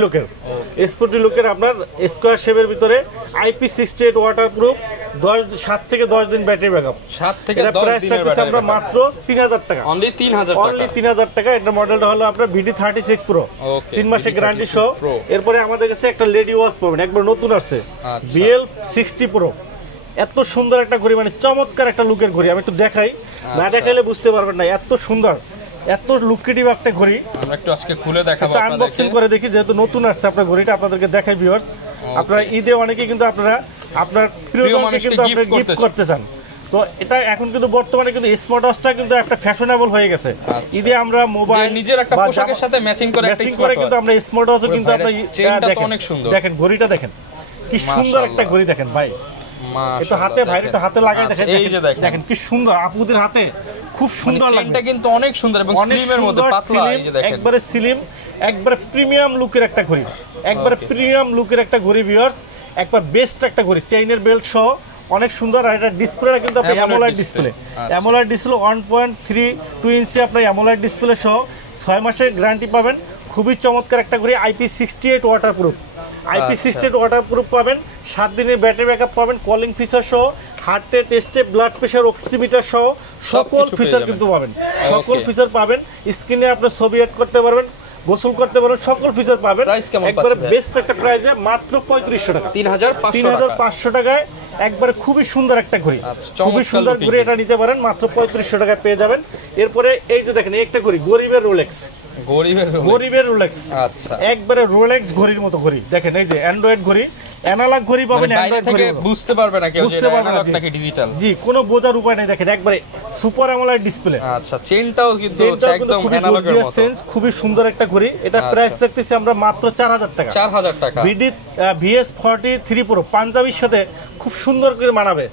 লুকের আপনার স্কোয়ার শেপের ভিতরে IP68 ওয়াটারপ্রুফ, 7 থেকে 10 দিন ব্যাটারি ব্যাকআপ। 7 থেকে 10 প্রাইস রাখতেছে আমরা মাত্র 3000 টাকা, অনলি 3000 টাকা। এটা মডেলটা হলো আপনার VD36 Pro, 3 মাসের গ্যারান্টি সহ। এরপরে আমাদের কাছে একটা লেডি ওয়াচ পাবেন, একবার নতুন আসছে, BL60 Pro। এত সুন্দর একটা ঘড়ি, মানে চমৎকার একটা লুকের ঘড়ি। আমি একটু দেখাই, না দেখাইলে বুঝতে পারবেন না, এত সুন্দর, এত লুকেটিভ একটা ঘড়ি। আমরা একটু আজকে খুলে দেখাবো, একটা আনবক্সিং করে দেখি, যেহেতু নতুন আসছে আপনার ঘড়িটা, আপনাদেরকে দেখাই ভিউয়ার্স। আপনারা ঈদে অনেকেই কিন্তু আপনারা আপনার প্রিয়জনকে কিন্তু আপনারা গিফট করতে চান, তো এটা এখন কিন্তু বর্তমানে কিন্তু স্মার্ট ওয়াচটা কিন্তু একটা ফ্যাশনেবল হয়ে গেছে। ঈদে আমরা মোবাইল নিজের একটা পোশাকের সাথে ম্যাচিং করে কিন্তু আমরা স্মার্ট ওয়াচও কিন্তু আপনারা অনেক সুন্দর। দেখেন ঘড়িটা দেখেন, কি সুন্দর একটা ঘড়ি দেখেন ভাই। একটু হাতে ভাই, একটু হাতে লাগাই দেখেন, এই যে দেখেন কি সুন্দর, আপুদের হাতে খুব সুন্দর লাগে। চেনটা কিন্তু অনেক সুন্দর এবং স্লিমের মধ্যে পাতলা, এই যে দেখেন একবারে স্লিম, একবারে প্রিমিয়াম লুকের একটা ঘড়ি, একবারে প্রিমিয়াম লুকের একটা ঘড়ি ভিউয়ার্স, একবার বেস্ট একটা ঘড়ি, চেইনের বেল্ট সহ অনেক সুন্দর। আর এটা ডিসপ্লেটা কিন্তু আপনার অ্যামোলেড ডিসপ্লে, 1.32 ইঞ্চি আপনার অ্যামোলেড ডিসপ্লে সহ 6 মাসের গ্যারান্টি পাবেন। খুবই চমৎকার একটা ঘড়ি, IP68 ওয়াটারপ্রুফ, IP68 ওয়াটারপ্রুফ পাবেন, 7 দিনের ব্যাটারি ব্যাকআপ পাবেন, কলিং ফিচার সহ, হার্ট রেট টেস্টে, ব্লাড প্রেশার, অক্সিমিটার সহ সকল ফিচার কিন্তু পাবেন, সকল ফিচার পাবেন। স্ক্রিনে আপনার ছবি অ্যাড করতে পারবেন, গোসল করতে পারবেন, সকল ফিচার পাবেন। একবারে বেস্ট একটা প্রাইসে মাত্র 3500 টাকা, 3500 টাকায় একবারে খুবই সুন্দর একটা ঘড়ি, খুবই সুন্দর ঘড়ি। এটা নিতে পারেন মাত্র 3500 টাকায় পেয়ে যাবেন। এরপরে এই যে দেখেন, একটা ঘড়ি গরিবের রোলেক্স, আচ্ছা একবারে রোলেক্স ঘড়ির মতো ঘড়ি দেখেন। এই যে অ্যান্ড্রয়েড ঘড়ি, অ্যানালগ ঘড়ি পাবেন, অ্যান্ড্রয়েড ঘড়ি বুঝতে পারবে না কেউ যে অ্যানালগ নাকি ডিজিটাল, জি কোনো বোঝার উপায় নাই। দেখেন একবারে সুপার অ্যামোলেড ডিসপ্লে, আচ্ছা চেনটাও কিন্তু একদম অ্যানালগের মতো, খুবই সুন্দর একটা ঘড়ি। এটা প্রাইস রাখতেছি আমরা মাত্র 4000 টাকা, 4000 টাকা। VS43 Pro পাঞ্জাবির সাথে খুব সুন্দর করে মানাবে।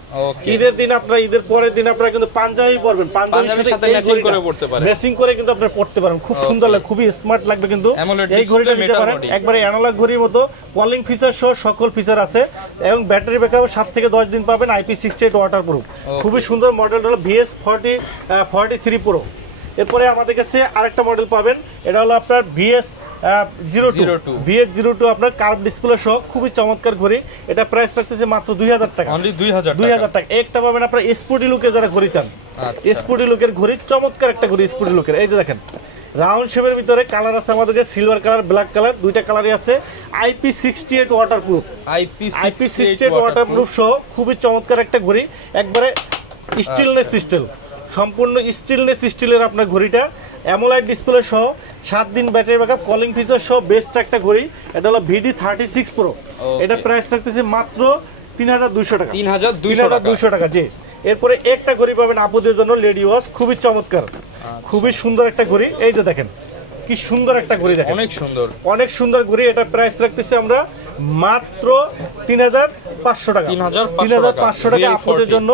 ঈদের দিন আপনারা, ঈদের পরের দিন আপনারা কিন্তু পাঞ্জাবি পরবেন, পাঞ্জাবির সাথে ম্যাচিং করে পড়তে পারেন, ম্যাচিং করে কিন্তু আপনারা পড়তে পারেন, খুব সুন্দর লাগে, খুবই স্মার্ট লাগবে কিন্তু এই ঘড়িটা নিতে পারেন। একবারে অ্যানালগ ঘড়ির মতো, কলিং ফিচার সহ সকল ফিচার আছে এবং ব্যাটারি ব্যাকআপ 7 থেকে 10 দিন পাবেন, IP68 ওয়াটারপ্রুফ। খুবই সুন্দর মডেল হলো VS43 Pro। এরপরে আমাদের কাছে আরেকটা মডেল পাবেন, এটা হলো আপনার VS02 আপনার কার্ভ ডিসপ্লে সহ খুবই চমৎকার ঘড়ি। এটা প্রাইস রাখতেছে মাত্র 2000 টাকা, অনলি 2000 টাকা। একটা পাবেন আপনার স্পোর্টি লুকের, যারা ঘড়ি চান, স্পোর্টি লুকের ঘড়ি, চমৎকার একটা ঘড়ি স্পোর্টি লুকের। এই যে দেখেন রাউন্ড শেপের ভিতরে কালার আছে আমাদের কাছে, সিলভার কালার, ব্ল্যাক কালার, দুইটা কালারই আছে। IP68 ওয়াটারপ্রুফ, IP68 ওয়াটারপ্রুফ সহ খুবই চমৎকার একটা ঘড়ি, একবারে স্টিলনেস স্টিল, সম্পূর্ণ স্টিলনেস স্টিলের আপনার ঘড়িটা, অ্যামোলেড ডিসপ্লে সহ, 7 দিন ব্যাটারি ব্যাকআপ, কলিং ফিচার সহ বেস্ট একটা ঘড়ি। এটা হলো VD36 Pro। এটা প্রাইস রাখতেছে মাত্র 3200 টাকা, 3200 টাকা জি। এরপরে একটা ঘড়ি পাবেন আপুদের জন্য, লেডি ওয়াচ, খুবই চমৎকার, খুবই সুন্দর একটা ঘড়ি। এই যে দেখেন কি সুন্দর একটা ঘড়ি, দেখেন অনেক সুন্দর ঘড়ি। এটা প্রাইস রাখতেছি আমরা মাত্র 3500 টাকা, 3500 টাকা আপুদের জন্য।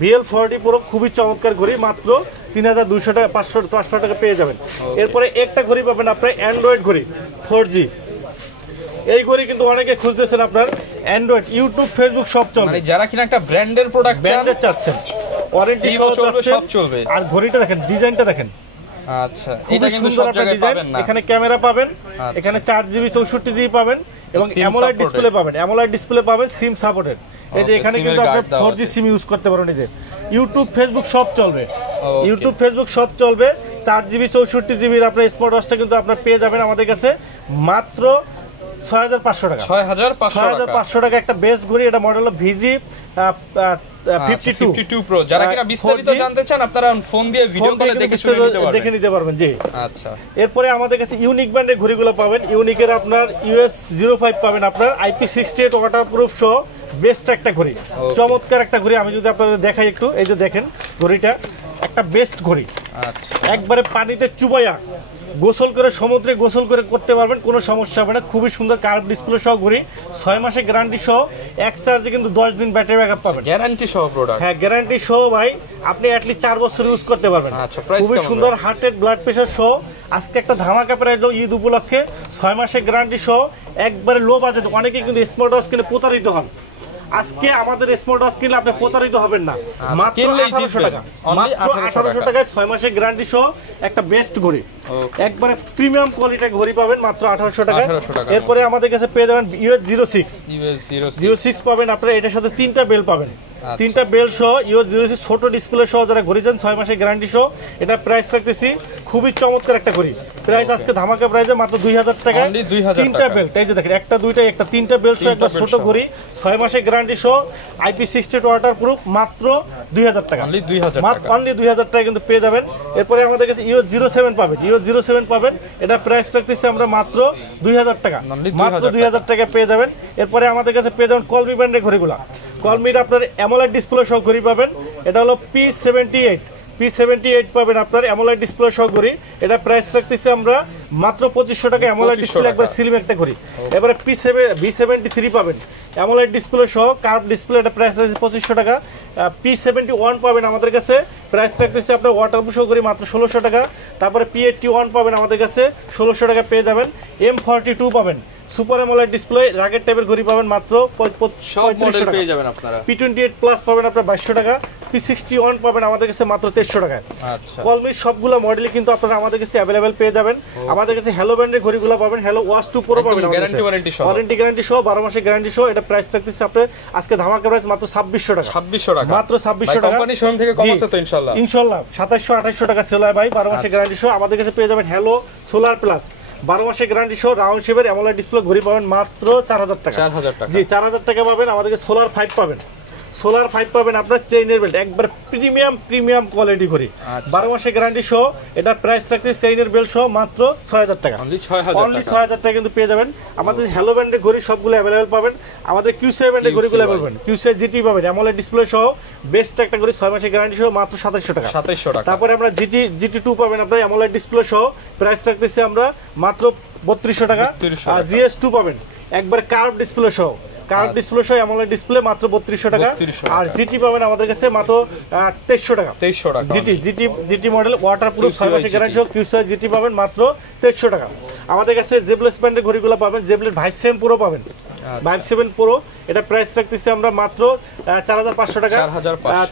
VL40 Pro খুবই চমৎকার ঘড়ি, মাত্র 3200 টাকা, 500 টাকা পেয়ে যাবেন। এরপরে একটা ঘড়ি পাবেন আপনার অ্যান্ড্রয়েড ঘড়ি 4G। এই ঘড়ি কিন্তু অনেকে খুঁজতেছেন, আপনার অ্যান্ড্রয়েড, ইউটিউব, ফেসবুক সব চলবে, মানে যারা কিনা একটা ব্র্যান্ডের প্রোডাক্ট চাচ্ছেন, ওয়ারেন্টি সহ সব চলবে। আর ঘড়িটা দেখেন, ডিজাইনটা দেখেন, আচ্ছা এটা কিন্তু সব জায়গায় পাবেন না। এখানে ক্যামেরা পাবেন, এখানে 4GB 64GB পাবেন এবং অ্যামোলেড ডিসপ্লে পাবেন, অ্যামোলেড ডিসপ্লে পাবেন, সিম সাপোর্টেড। এই যে এখানে কিন্তু আপনি 4G সিম ইউজ করতে পারেন। এই যে ইউটিউব, ফেসবুক সব চলবে, ইউটিউব, ফেসবুক সব চলবে। 4GB 64GB আপনার স্মার্ট ওয়াচটা কিন্তু আপনার পেয়ে যাবেন আমাদের কাছে মাত্র 6500 টাকা, 6500 টাকা একটা বেস্ট ঘড়ি। এটা মডেল হলো VG52 Pro। যারা কিনা বিস্তারিত জানতে চান আপনারা ফোন দিয়ে ভিডিও কলে দেখে নিতে পারবেন জি। আচ্ছা এরপরে আমাদের কাছে ইউনিক ব্র্যান্ডের ঘড়িগুলো পাবেন। ইউনিকের আপনার US05 পাবেন, আপনার IP68 ওয়াটারপ্রুফ সহ বেস্ট একটা ঘড়ি, চমৎকার একটা ঘড়ি। আমি যদি আপনাদের দেখাই একটু, এই যে দেখেন ঘড়িটা একটা বেস্ট ঘড়ি, একবারে পানিতে চুবাইয়া গোসল করে সমুদ্রে গোসল করে করতে পারবেন, কোনো সমস্যা হবে না। খুবই সুন্দর কার্ভ ডিসপ্লে সহ ঘড়ি, 6 মাসের গ্যারান্টি সহ, এক চার্জে কিন্তু 10 দিন ব্যাটারি ব্যাকআপ পাবেন, গ্যারান্টি সহ প্রোডাক্ট। হ্যাঁ গ্যারান্টি সহ ভাই, আপনি অ্যাটলিস্ট 4 বছর ইউজ করতে পারবেন। আচ্ছা, প্রাইস খুবই সুন্দর হার্ট রেট ব্লাড প্রেশার সহ আজকে একটা ধামাকা প্রাইস দাও ঈদ উপলক্ষে, 6 মাসের গ্যারান্টি সহ, একবারে লো বাজেট। অনেকে কিন্তু স্মার্ট ওয়াচ কিনে প্রতারিত হন, আজকে আমাদের স্মার্ট ওয়াচ কিনলে আপনি প্রতারিত হবেন না, মাত্র 1800 টাকা, মাত্র 1800 টাকায় 6 মাসের গ্যারান্টি সহ একটা বেস্ট ঘড়ি, একবারে প্রিমিয়াম কোয়ালিটির ঘড়ি পাবেন মাত্র 1800 টাকায়। এরপরে আমাদের কাছে পেয়ে যাবেন ইউএস 06 পাবেন আপনারা, এটার সাথে 3টা বেল পাবেন, 3টা বেল সহ ইউএস 06 ছোট ডিসপ্লে সহ যারা ঘড়ি চান 6 মাসের গ্যারান্টি সহ, এটা প্রাইস রাখতেছি খুবই চমৎকার একটা ঘড়ি। প্রাইস আজকে ধামাকা প্রাইসে মাত্র 2000 টাকায় 3টা বেল, এই যে দেখেন একটা দুইটা একটা 3টা বেল সহ একটা ছোট ঘড়ি, 6 মাসের গ্যারান্টি সহ, IP68 ওয়াটারপ্রুফ, মাত্র 2000 টাকা, অনলি 2000 টাকা কিন্তু পেয়ে যাবেন। এরপরে আমাদের কাছে ইউএস 07 পাবেন, ইউএস 07 পাবেন, এটা প্রাইস রাখতেছি আমরা মাত্র 2000 টাকা, মাত্র 2000 টাকা পেয়ে যাবেন। এরপরে আমাদের কাছে পেয়ে যাবেন কলমি ব্র্যান্ডের ঘড়িগুলা, কলমির আপনার অ্যামোলেড ডিসপ্লে সহ ঘড়ি পাবেন, এটা হলো P78 পাবেন আপনার অ্যামোলেড ডিসপ্লে সহ ঘড়ি, এটা প্রাইস রাখতেছি আমরা মাত্র 2500 টাকা, অ্যামোলেড ডিসপ্লে একবার স্লিম একটা ঘড়ি। এবারে B73 পাবেন অ্যামোলেড ডিসপ্লে সহ কার্ভ ডিসপ্লে, এটা প্রাইস রাখতেছি 2500 টাকা। P71 পাবেন আমাদের কাছে, প্রাইস রাখতেছি আপনার ওয়াটারপ্রুফ সহ ঘড়ি মাত্র 1600 টাকা। তারপরে P81 পাবেন আমাদের কাছে 1600 টাকা পেয়ে যাবেন। M42 পাবেন সুপার অ্যামোলেড ডিসপ্লে রাগের টাইপের ঘড়ি পাবেন মাত্র 3500 টাকা পেয়ে যাবেন আপনারা। P28 প্লাস পাবেন আপনারা 2200 টাকা, P61 পাবেন আমাদের কাছে মাত্র 2300 টাকায়। আচ্ছা, কলমির সবগুলো মডেলই কিন্তু আপনারা আমাদের কাছে अवेलेबल পেয়ে যাবেন। আমাদের কাছে হ্যালো ব্র্যান্ডের ঘড়িগুলো পাবেন, হ্যালো ওয়াচ 2 প্রো পাবেন, ওয়ারেন্টি গ্যারান্টি সহ 12 মাসের গ্যারান্টি সহ, এটা প্রাইস রাখতেছি আপনাদের আজকে ধামাকা প্রাইস মাত্র 2600 টাকা, মাত্র 2600 টাকা। কোম্পানি শোরুম থেকে কম আছে তো ইনশাআল্লাহ 2700-2800 টাকা সেল হয় ভাই। 12 মাসের গ্যারান্টি সহ আমাদের কাছে পেয়ে যাবেন হ্যালো সোলার প্লাস 12 মাসের গ্যারান্টি সহ রাউন্ড শেপের অ্যামোলেড ডিসপ্লে ঘড়ি পাবেন মাত্র 4000 টাকা, জি 4000 টাকা পাবেন। আমাদেরকে সোলার 5 পাবেন, সোলার 5 পাবেন আপনার চেইনের বেল্ট, একবার প্রিমিয়াম কোয়ালিটি ঘড়ি, 12 মাসের গ্যারান্টি সহ, এটা প্রাইস রাখতে চেইনের বেল্ট সহ মাত্র 6000 টাকা, অনলি 6000 টাকা কিন্তু পেয়ে যাবেন। আমাদের হ্যালো ব্র্যান্ডের ঘড়ি সবগুলো अवेलेबल পাবেন। আমাদের কিউসি ব্র্যান্ডের ঘড়িগুলো পাবেন, কিউসি জিটি পাবেন অ্যামোলেড ডিসপ্লে সহ বেস্ট একটা ঘড়ি, 6 মাসের গ্যারান্টি সহ মাত্র 2700 টাকা। তারপরে আমরা জিটি2 পাবেন আপনার অ্যামোলেড ডিসপ্লে সহ, প্রাইস রাখতেছি আমরা মাত্র 3200 টাকা। আর GS2 পাবেন একবার কার্ভ ডিসপ্লে সহ, কার্ভ ডিসপ্লে সহ অ্যামোলেড ডিসপ্লে মাত্র 3200 টাকা। আর জিটি পাবেন আমাদের কাছে মাত্র 2300 টাকা, জিটি মডেল ওয়াটারপ্রুফ 6 মাসের গ্যারান্টি সহ কিউসি জিটি পাবেন মাত্র 2300 টাকা। আমাদের কাছে জেবলেস ব্র্যান্ডের ঘড়িগুলো পাবেন, জেবলের ভাইভ 7 প্রো পাবেন, ভাইভ 7 প্রো, এটা প্রাইস রাখতেছি আমরা মাত্র 4500 টাকা।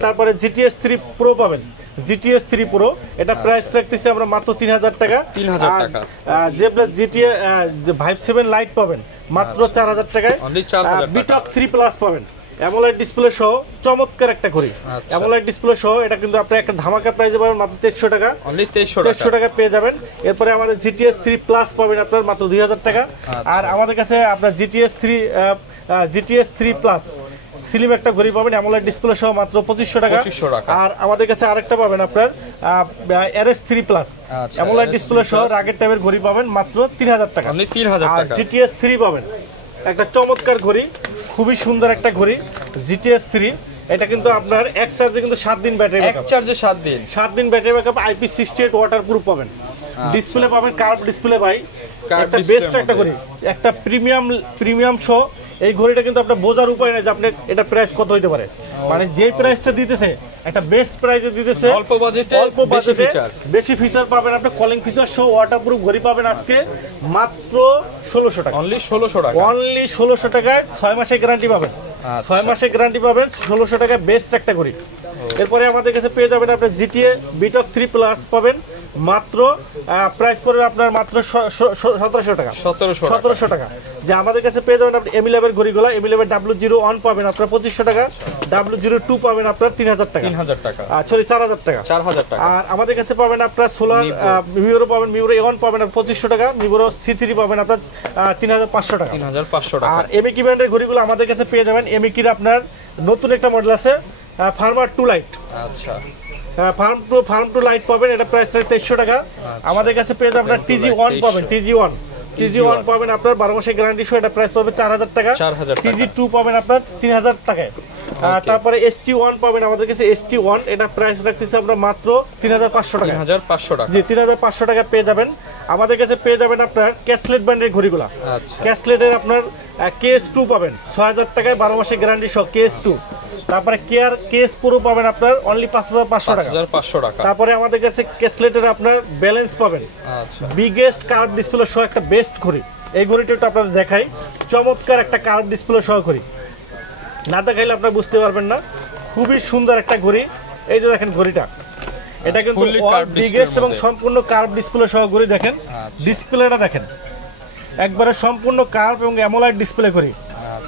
তারপরে GTS 3 প্রো পাবেন, GTS 3 প্রো, এটা প্রাইস রাখতেছি আমরা মাত্র 3000 টাকা। জেবলেস জিটিএ ভাইভ 7 লাইট পাবেন মাত্র 4000 টাকায়। বিটক 3 প্লাস পাবেন অ্যামোলেড ডিসপ্লে সহ, চমৎকার একটা ঘড়ি অ্যামোলেড ডিসপ্লে সহ, এটা কিন্তু আপনি একটা ধামাকা প্রাইসে পাবেন মাত্র 2300 টাকা, অনলি 2300 টাকা পেয়ে যাবেন। এরপরে আমাদের GTS 3 প্লাস পাবেন আপনার মাত্র 2000 টাকা। আর আমাদের কাছে আপনার GTS 3 প্লাস স্লিম একটা ঘড়ি পাবেন অ্যামোলেড ডিসপ্লে সহ মাত্র 2500 টাকা। আর আমাদের কাছে আরেকটা পাবেন আপনার RS3 প্লাস অ্যামোলেড ডিসপ্লে সহ রাগের টাইপের ঘড়ি পাবেন মাত্র 3000 টাকা, অনলি 3000 টাকা। আর GTS 3 পাবেন একটা চমৎকার ঘড়ি, খুবই সুন্দর একটা ঘড়ি GTS 3, এটা কিন্তু আপনার এক চার্জে কিন্তু 7 দিন ব্যাটারি ব্যাকআপ, এক চার্জে 7 দিন ব্যাটারি ব্যাকআপ, IP68 ওয়াটারপ্রুফ পাবেন, ডিসপ্লে পাবেন কার্ভ ডিসপ্লে ভাই, একটা বেস্ট একটা ঘড়ি, একটা প্রিমিয়াম সহ। এই ঘড়িটা কিন্তু আপনার বোঝার উপায় নাই যে আপনি এটা প্রাইস কত হইতে পারে, মানে যে প্রাইসটা দিতেছে একটা বেস্ট প্রাইসে দিতেছে, অল্প বাজেটে বেশি ফিচার পাবেন আপনি, কলিং ফিচার সহ ওয়াটারপ্রুফ ঘড়ি পাবেন আজকে মাত্র 1600 টাকা, অনলি 1600 টাকায় 6 মাসের গ্যারান্টি পাবেন, 6 মাসের গ্যারান্টি পাবেন 1600 টাকায় বেস্ট একটা ঘড়ি। এরপরে আমাদের কাছে পেয়ে যাবেন আপনার জিটিএ বিটক 3 প্লাস পাবেন মাত্র প্রাইস পড়বে আপনার মাত্র 1700 টাকা, 1700 টাকা। যে আমাদের কাছে পেয়ে যাবেন আপনি M11 ঘড়িগুলো, M11 W01 পাবেন আপনার 2500 টাকা, W02 পাবেন আপনার 3000 টাকা, 4000 টাকা। আর আমাদের কাছে পাবেন আপনার সোলার মিউরো পাবেন, মিউরো A1 পাবেন 2500 টাকা, মিউরো C3 পাবেন আপনার 3500 টাকা। আর এমিকি ব্র্যান্ডের ঘড়িগুলো আমাদের কাছে পেয়ে যাবেন, এমিকির আপনার নতুন একটা মডেল আছে ফার্মার 2 লাইট, আচ্ছা ফার্ম টু লাইট পাবেন, এটা প্রাইস 2300 টাকা। আমাদের কাছে পেয়ে যাবেন আপনার TG1 পাবেন, TG1 পাবেন আপনার 12 মাসের গ্যারান্টি সহ, এটা প্রাইস পাবে 4000 টাকা। TG2 পাবেন আপনার 3000 টাকায়। তারপরে ST1 পাবেন আমাদের কাছে ST1 এটা প্রাইস রাখতেছি আমরা মাত্র 3500 টাকা 3500 টাকা জি 3500 টাকা পেয়ে যাবেন আমাদের কাছে পেয়ে যাবেন আপনার ক্যাসলেট ব্র্যান্ডের ঘড়িগুলো আচ্ছা ক্যাসলেটের আপনার KS2 পাবেন 6000 টাকায় 12 মাসের গ্যারান্টি সহ KS2 তারপরে কেয়ার কেস পুরো পাবেন আপনার অনলি 5500 টাকা 5500 টাকা তারপরে আমাদের কাছে ক্যাসলেটের আপনার ব্যালেন্স পাবেন আচ্ছা বিগেস্ট কার্ভ ডিসপ্লে সহ একটা বেস্ট ঘড়ি এই ঘড়িটা একটু আপনাদের দেখাই চমৎকার একটা কার্ভ ডিসপ্লে সহ ঘড়ি না দেখাইলে আপনারা বুঝতে পারবেন না খুবই সুন্দর একটা ঘড়ি এই যে দেখেন ঘড়িটা এটা কিন্তু বিগেস্ট এবং সম্পূর্ণ কার্ভ ডিসপ্লে সহ ঘড়ি দেখেন ডিসপ্লেটা দেখেন একবারে সম্পূর্ণ কার্ভ এবং অ্যামোলাইড ডিসপ্লে ঘড়ি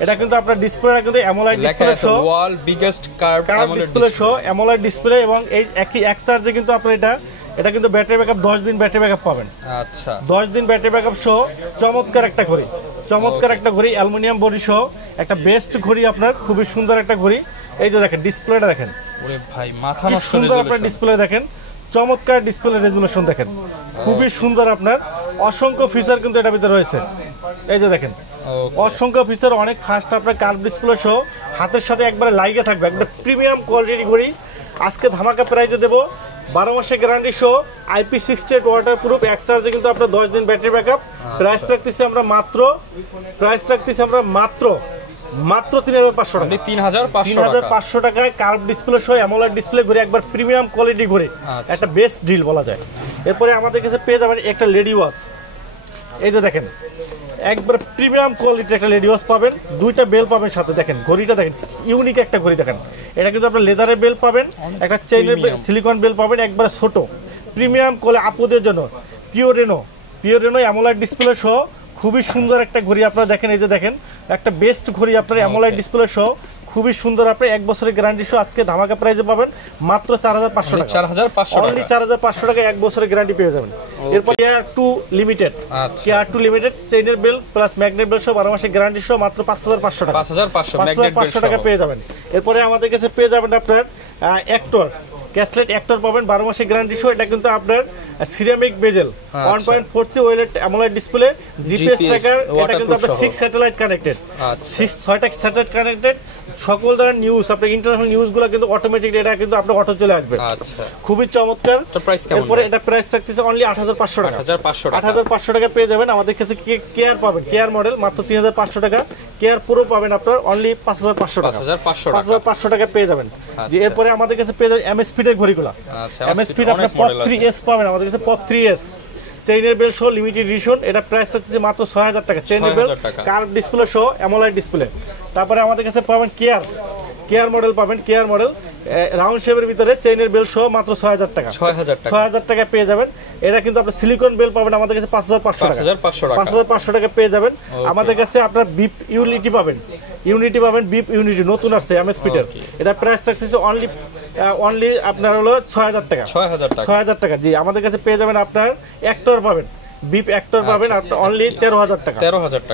এটা কিন্তু আপনার ডিসপ্লেটা কিন্তু অ্যামোলাইড ডিসপ্লে সহ ওয়াল বিগেস্ট কার্ভ ডিসপ্লে সহ অ্যামোলাইড ডিসপ্লে এবং এই একই এক চার্জে কিন্তু আপনারা এটা কিন্তু ব্যাটারি ব্যাকআপ 10 দিন ব্যাটারি ব্যাকআপ পাবেন আচ্ছা 10 দিন ব্যাটারি ব্যাকআপ সহ চমৎকার একটা ঘড়ি চমৎকার একটা ঘড়ি অ্যালুমিনিয়াম বডি সহ একটা বেস্ট ঘড়ি আপনার খুবই সুন্দর একটা ঘড়ি এই যে দেখেন ডিসপ্লেটা দেখেন ওরে ভাই মাথা নষ্ট সুন্দর আপনার ডিসপ্লে দেখেন চমৎকার ডিসপ্লে রেজোলিউশন দেখেন খুবই সুন্দর আপনার অসংখ্য ফিচার কিন্তু এটার ভিতরে রয়েছে এই যে দেখেন অসংখ্য ফিচার অনেক ফাস্ট আপনার কার্ভ ডিসপ্লে সহ হাতের সাথে একবারে লাইগে থাকবে একটা প্রিমিয়াম কোয়ালিটির ঘড়ি আজকে ধামাকা প্রাইসে দেবো 12 মাসের গ্যারান্টি সহ IP68 ওয়াটার প্রুফ এক চার্জে কিন্তু আপনার 10 দিন ব্যাটারি ব্যাকআপ প্রাইস রাখতেছি আমরা মাত্র 3500 টাকা 3500 টাকায় কার্ভ ডিসপ্লে সহ অ্যামোলেড ডিসপ্লে ঘড়ি একবার প্রিমিয়াম কোয়ালিটি ঘড়ি একটা বেস্ট ডিল বলা যায় এরপরে আমাদের কাছে পেয়ে যাবেন একটা লেডি ওয়াচ এই যে দেখেন একবার প্রিমিয়াম কোয়ালিটির একটা লেডি ওয়াচ পাবেন দুইটা বেল পাবেন সাথে দেখেন ঘড়িটা দেখেন ইউনিক একটা ঘড়ি দেখেন এটা কিন্তু আপনার লেদারের বেল পাবেন একটা চেইনের সিলিকন বেল পাবেন একবার ছোট প্রিমিয়াম কোয়ালিটি আপুদের জন্য পিওরেনো অ্যামোলেড ডিসপ্লে সহ খুবই সুন্দর একটা ঘড়ি আপনারা দেখেন এই যে দেখেন একটা বেস্ট ঘড়ি আপনার অ্যামোলেড ডিসপ্লে সহ খুবই সুন্দর আপনি এক বছরের গ্যারান্টি সহ আজকে ধামাকা প্রাইসে পাবেন মাত্র 4500 টাকা 4500 অনলি 4500 টাকা এক বছরের গ্যারান্টি পেয়ে যাবেন এরপর KR2 লিমিটেড KR2 লিমিটেড চেইনের বেল প্লাস ম্যাগনেট বেল সহ 12 মাসের গ্যারান্টি সহ মাত্র 5500 টাকা 5500 টাকা পেয়ে যাবেন এরপরে আমাদের কাছে পেয়ে যাবেন আপনার অ্যাক্টর ক্যাসলেট অ্যাক্টর পাবেন 12 মাসের গ্যারান্টি সহ এটা কিন্তু আপনার সিরামিক বেজেল 1.43 wallet AMOLED display GPS tracker এটা কিন্তু আপনার 6 স্যাটেলাইট কানেক্টেড 6টা স্যাটেলাইট কানেক্টেড সকল ধরনের নিউজ আপনার ইন্টারন্যাশনাল নিউজগুলো কিন্তু অটোমেটিক এটা কিন্তু আপনার অটো চলে আসবে আচ্ছা খুবই চমৎকার প্রাইস কেমন এরপর এটা প্রাইস থাকতেছে অনলি 8500 টাকা 8500 টাকা পেয়ে যাবেন আমাদের কাছে কেয়ার পাবেন কেয়ার মডেল মাত্র 3500 টাকা কেয়ার পুরো পাবেন আপনার অনলি 5500 টাকা 5500 টাকা পেয়ে যাবেন যে এরপরে আমাদের কাছে পেয়ে যাবেন এমএস স্পিডের ঘড়িগুলো এমএস স্পিড আপনার পপ 3s পাবেন আমাদের কাছে পপ 3s চেইনের বেল সহ লিমিটেড এডিশন এটা প্রাইস থাকছে মাত্র 6000 টাকা চেইনের বেল কার্ভ ডিসপ্লে সহ অ্যামোলেড ডিসপ্লে তারপরে আমাদের কাছে পাবেন কেয়ার মডেল পাবেন কেয়ার মডেল রাউন্ড শেপের ভিতরে চেইনের বেল সহ মাত্র 6000 টাকা 6000 টাকা পেয়ে যাবেন এটা কিন্তু আপনার সিলিকন বেল পাবেন আমাদের কাছে 5500 টাকা 5500 টাকা পেয়ে যাবেন আমাদের কাছে আপনার বিপ ইউনিটি পাবেন বিপ ইউনিটি নতুন আসছে এমএস স্পিডের এটা প্রাইস থাকছে অনলি আপনার হলো 6000 টাকা 6000 টাকা জি আমাদের কাছে পেয়ে যাবেন আপনার অ্যাক্টর পাবেন বিপ অ্যাক্টর পাবেন আপনার অনলি 13000 টাকা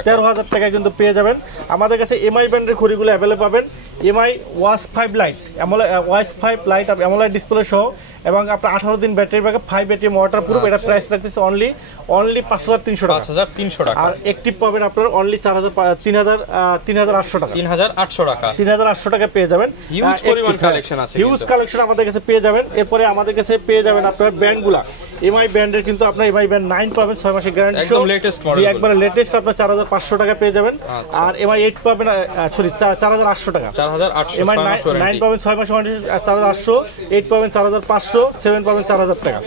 13000 টাকা কিন্তু পেয়ে যাবেন আমাদের কাছে এমআই ব্র্যান্ডের ঘড়িগুলো अवेलेबल পাবেন MI watch 5 light watch 5 light AMOLED display সহ এবং আপনার 18 দিন battery backup 5 ATM water proof এটা প্রাইস রাখতেছে অনলি 5300 টাকা আর অ্যাক্টিভ পাবেন আপনার অনলি 3800 টাকা 3800 টাকা পেয়ে যাবেন হিউজ পরিমাণ কালেকশন আছে হিউজ কালেকশন আমাদের কাছে পেয়ে যাবেন এরপরে আমাদের কাছে পেয়ে যাবেন আপনার ব্র্যান্ডগুলা এমআই ব্র্যান্ডের কিন্তু আপনার এমআই ব্র্যান্ড 9 পাবেন 6 মাসের গ্যারান্টি একদম লেটেস্ট মডেল জি একবারে লেটেস্ট আপনার 4500 টাকা পেয়ে যাবেন আর এমআই 8 পাবেন সরি 4800 টাকা 4800 এমআই 9 পাবেন 6 মাসের ওয়ারেন্টি 4800 8 পাবেন 4500 7 পাবেন 4000 টাকা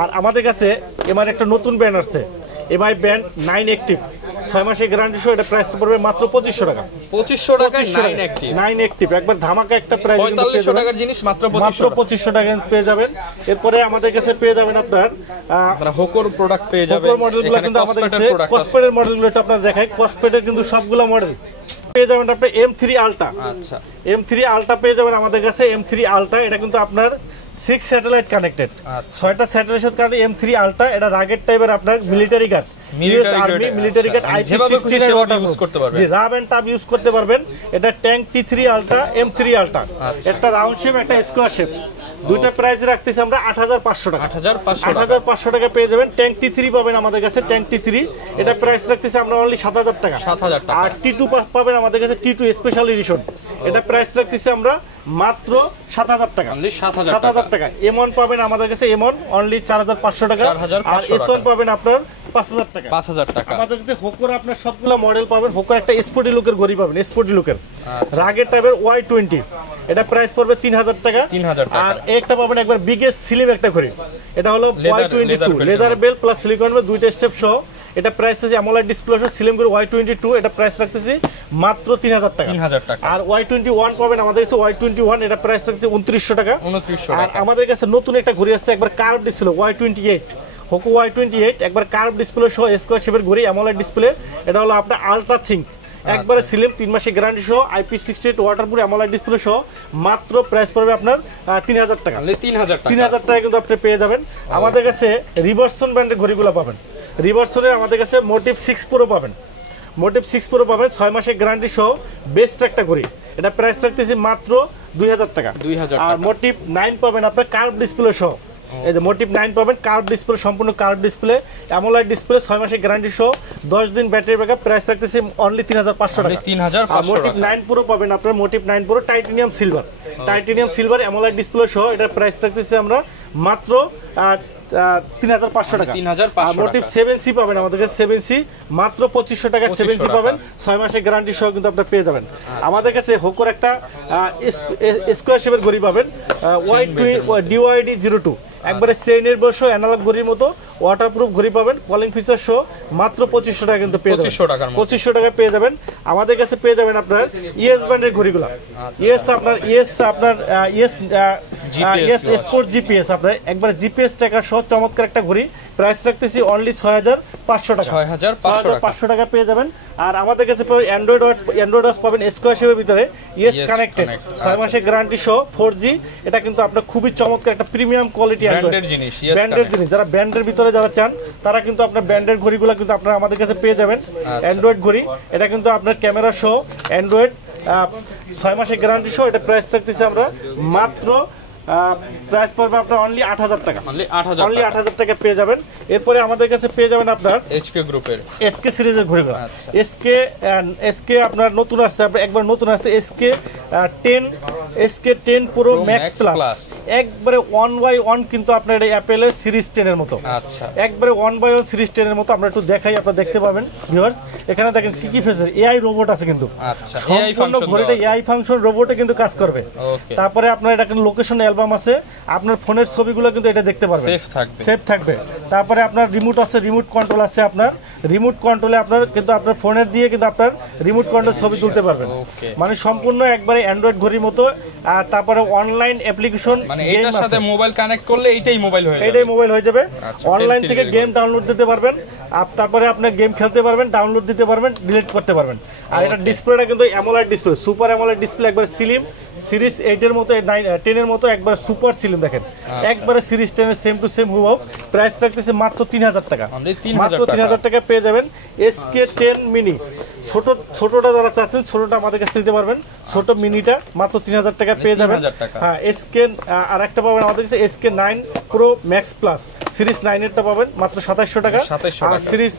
আর আমাদের কাছে এমআই একটা নতুন ব্র্যান্ড আছে এমআই ব্র্যান্ড 9 অ্যাক্টিভ 6 মাসের গ্যারান্টি সহ এটা প্রাইস পড়বে মাত্র 2500 টাকা 2500 টাকায় 9 অ্যাক্টিভ একবার ধামাকা একটা প্রাইস 4500 টাকার জিনিস মাত্র 2500 টাকা পেয়ে যাবেন এরপরে আমাদের কাছে পেয়ে যাবেন আপনার হোকোর প্রোডাক্ট পেয়ে যাবেন হোকোর মডেলগুলো কিন্তু আমাদের কাছে কসপেটের মডেলগুলো এটা আপনাদের দেখাই কসপেটের কিন্তু সবগুলো মডেল পেয়ে যাবেন আপনি M3 আলট্রা আচ্ছা M3 আলট্রা পেয়ে যাবেন আমাদের কাছে M3 আলট্রা এটা কিন্তু আপনার 6 স্যাটেলাইট কানেক্টেড 6টা স্যাটেলাইট সাথে কানেক্টেড M3 আলট্রা এটা রাগেড টাইপের আপনার military guard military guard IP69 water use করতে পারবেন জি রাব এন্ড টাব ইউজ করতে পারবেন এটা tank T3 ultra M3 ultra একটা রাউন্ড শেপ একটা স্কয়ার শেপ দুইটা প্রাইস রাখতেছি আমরা 8500 টাকা 8500 টাকা পেয়ে যাবেন ট্যাঙ্ক T3 পাবেন আমাদের কাছে ট্যাঙ্ক T3 এটা প্রাইস রাখতেছি আমরা অনলি 7000 টাকা আর T2 পাবেন আমাদের কাছে T2 স্পেশাল এডিশন এটা প্রাইস রাখতেছি আমরা মাত্র 7000 টাকা। অনলি 7000 টাকা। M1 পাবেন আমাদের কাছে, M1 অনলি 4500 টাকা। আর S1 পাবেন আপনার 5000 টাকা। 5000 টাকা। আমাদের কাছে হোকোর আপনার সবগুলো মডেল পাবেন। হোকোর একটা স্পোর্টি লুকের ঘড়ি পাবেন, স্পোর্টি লুকের রাগের টাইপের Y20, এটা প্রাইস পড়বে 3000 টাকা। 3000 টাকা। আর একটা পাবেন একবার বিগেস্ট স্লিম একটা ঘড়ি, এটা হলো Y22 leather belt plus silicone belt, দুইটা স্টেপ সহ। এটা প্রাইস আছে অ্যামোলেড ডিসপ্লে সহ স্লিম ঘড়ি Y22, এটা প্রাইস রাখতেছি মাত্র 3000 টাকা। 3000 টাকা। আর Y21 পাবেন আমাদের কাছে, Y21 এটা প্রাইস রাখতেছি 2900 টাকা। 2900 আর টাকা। আমাদের কাছে নতুন একটা ঘড়ি আসছে একবার curve display Y28, Hoco Y28 একবার কার্ভ ডিসপ্লে সহ স্কয়ার শেপের ঘড়ি, অ্যামোলেড ডিসপ্লে। এটা হলো আপনার আলট্রা থিঙ্ক, একবারে স্লিম, 3 মাসের গ্যারান্টি সহ, IP68 ওয়াটারপ্রুফ অ্যামোলেড ডিসপ্লে সহ। মাত্র প্রাইস পড়বে আপনার 3000 টাকা। 3000 টাকা। 3000 টাকা কিন্তু আপনি পেয়ে যাবেন। আমাদের কাছে রিভার্সন ব্র্যান্ডের ঘড়িগুলো পাবেন। রিভার্সনের আমাদের কাছে মোটিভ 6 প্রো পাবেন, মোটিভ 6 প্রো পাবেন 6 মাসের গ্যারান্টি সহ, বেস্ট একটা ঘড়ি। এটা প্রাইস রাখতেছি মাত্র 2000 টাকা। 2000 আর টাকা। মোটিভ 9 পাবেন আপনার কার্ভ ডিসপ্লে সহ, এই যে মোটিভ 9 পাবেন কার্ভ ডিসপ্লে, সম্পূর্ণ কার্ভ ডিসপ্লে, অ্যামোলেড ডিসপ্লে, 6 মাসের গ্যারান্টি সহ, 10 দিন ব্যাটারি ব্যাকআপ। প্রাইস রাখতেছি অনলি 3500 টাকা। 3500 মোটিভ 9 প্রো পাবেন আপনার, Motive 9 pro titanium silver, titanium silver AMOLED display সহ। এটা প্রাইস রাখতেছি আমরা মাত্র 3500 টাকা। 3500 মোটিভ 7C পাবেন আমাদের কাছে, 7C মাত্র 2500 টাকা। 7C পাবেন 6 মাসের গ্যারান্টি সহ কিন্তু আপনারা পেয়ে যাবেন। আমাদের কাছে হোকোর একটা স্কয়ার শেপের ঘড়ি পাবেন, DYD02, একবারে চেইনের বসো অ্যানালগ ঘড়ির মতো ওয়াটারপ্রুফ ঘড়ি পাবেন, কলিং ফিচার সহ। মাত্র 2500 টাকা কিন্তু পেয়ে যাবেন। 2500 টাকা পেয়ে যাবেন। আমাদের কাছে পেয়ে যাবেন আপনার ইএস ব্র্যান্ডের ঘড়িগুলো, ইএস স্পোর্ট জিপিএস, আপনার একবার জিপিএস টাকা সহ চমৎকার একটা ঘড়ি। প্রাইস রাখতেছি অনলি 6500 টাকা। 6500 টাকা পেয়ে যাবেন। আর আমাদের কাছে অ্যান্ড্রয়েড ওয়াচ পাবেন স্কয়ার শেপের ভিতরে, ইএস কানেক্টেড, 6 মাসের গ্যারান্টি সহ, 4G। এটা কিন্তু আপনার খুবই চমৎকার একটা প্রিমিয়াম কোয়ালিটি ব্র্যান্ডের জিনিস। যারা ব্র্যান্ডের ভিতরে যারা চান তারা কিন্তু আপনার ব্র্যান্ডের ঘড়িগুলো কিন্তু আপনারা আমাদের কাছে পেয়ে যাবেন। অ্যান্ড্রয়েড ঘড়ি, এটা কিন্তু আপনার ক্যামেরা সহ অ্যান্ড্রয়েড, 6 মাসের গ্যারান্টি সহ। এটা প্রাইস রাখতেছি আমরা মাত্র প্রাইস পড়বে আপনার অনলি 8000 টাকা। অনলি 8000 টাকা পেয়ে যাবেন। এরপরে আমাদের কাছে পেয়ে যাবেন আপনার এসকে গ্রুপের এসকে সিরিজের ঘড়িগুলো। এসকে আপনার নতুন আসছে, একবার নতুন আছে SK10 Pro Max Plus, একবারে 1/1 কিন্তু আপনার এটা অ্যাপেলের সিরিজ 10 এর মতো। আচ্ছা, একবারে 1/1 সিরিজ 10 এর মতো। আমরা একটু দেখাই, আপনারা দেখতে পাবেন ভিউয়ার্স। এখানে দেখেন কি কি ফিচার, এআই রোবট আছে কিন্তু। আচ্ছা, সম্পূর্ণ ঘড়িটা এআই ফাংশন রোবটে কিন্তু কাজ করবে। তারপরে আপনার এটা কিন্তু লোকেশন অ্যালবাম আছে, আপনার ফোনের ছবিগুলো কিন্তু এটা দেখতে পারবেন, সেফ থাকবে। তারপরে আপনার রিমোট আছে, রিমোট কন্ট্রোল আছে। আপনার রিমোট কন্ট্রোলে আপনার কিন্তু আপনার ফোনের দিয়ে কিন্তু আপনার রিমোট কন্ট্রোল ছবি তুলতে পারবেন। মানে সম্পূর্ণ একবারে অ্যান্ড্রয়েড ঘড়ির মতো। আর তারপরে অনলাইন অ্যাপ্লিকেশন, মানে এটার সাথে মোবাইল কানেক্ট করলে এটাই মোবাইল হয়ে যাবে। অনলাইন থেকে গেম ডাউনলোড দিতে পারবেন, তারপরে আপনার গেম খেলতে পারবেন, ডাউনলোড দিতে পারবেন, ডিলিট করতে পারবেন। আর এটা ডিসপ্লেটা কিন্তু AMOLED display, super AMOLED display, একবার স্লিম, সিরিজ 8 এর মতো, 10 এর মতো, একবার সুপার স্লিম দেখেন, একবারে সিরিজ 10 এর সেম টু সেম হুবহু। প্রাইস রাখতেছে মাত্র 3000 টাকা। মাত্র 3000 টাকা পেয়ে যাবেন। SK10 মিনি, ছোটটা যারা চাচ্ছেন ছোটটা আমাদের কাছে নিতে পারবেন, ছোট মিনিটা মাত্র 3000 টাকা পেয়ে যাবেন। হ্যাঁ, আর একটা পাবেন আমাদের কাছে SK9 Pro Max Plus, series 9 এরটা পাবেন মাত্র 2700 টাকা। আর সিরিজ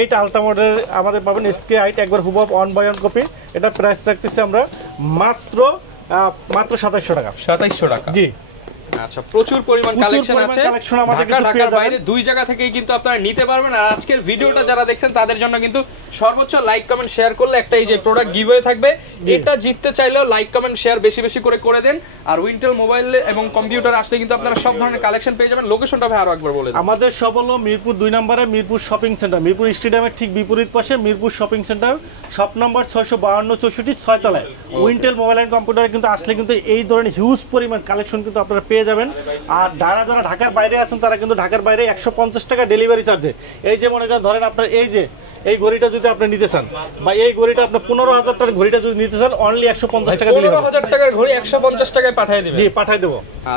8 আলট্রা মডেল আমাদের পাবেন SK8, একবার হুবহু 1/1 কপি। এটা প্রাইস রাখতেছি আমরা মাত্র 2700 টাকা। 2700 টাকা, জি। আচ্ছা, প্রচুর পরিমাণ কালেকশন আছে ঢাকার বাইরে, দুই জায়গা থেকেই কিন্তু আপনারা নিতে পারবেন। আর আজকের ভিডিওটা যারা দেখছেন তাদের জন্য কিন্তু সর্বোচ্চ লাইক কমেন্ট শেয়ার করলে একটা এই যে প্রোডাক্ট গিভওয়ে থাকবে। এটা জিততে চাইলেও লাইক কমেন্ট শেয়ার বেশি বেশি করে দেন। আর উইন্টেল মোবাইল এবং কম্পিউটার আসলে কিন্তু আপনারা সব ধরনের কালেকশন পেয়ে যাবেন। লোকেশনটা ভাই আরো একবার বলে দেন। আমাদের সব হলো মিরপুর 2 নম্বরে মিরপুর শপিং সেন্টার, মিরপুর স্টেডিয়ামের ঠিক বিপরীত পাশে Mirpur shopping centre, shop number 652 64 6 তলায়। উইন্টেল মোবাইল এন্ড কম্পিউটার কিন্তু আসলে কিন্তু এই ধরনের হিউজ পরিমাণ কালেকশন কিন্তু আপনারা পেয়ে যাবেন। আর যারা ঢাকার বাইরে আছেন তারা কিন্তু ঢাকার বাইরে 150 টাকা ডেলিভারি চার্জে, এই যে মনে করেন ধরেন আপনার এই ঘড়িটা যদি আপনি নিতে চান, বা এই ঘড়িটা আপনি 15000 টাকার ঘড়িটা যদি নিতে চান, অনলি 150 টাকা দিলে 15000 টাকার ঘড়ি 150 টাকায় পাঠিয়ে দিবেন। জি, পাঠিয়ে দেব।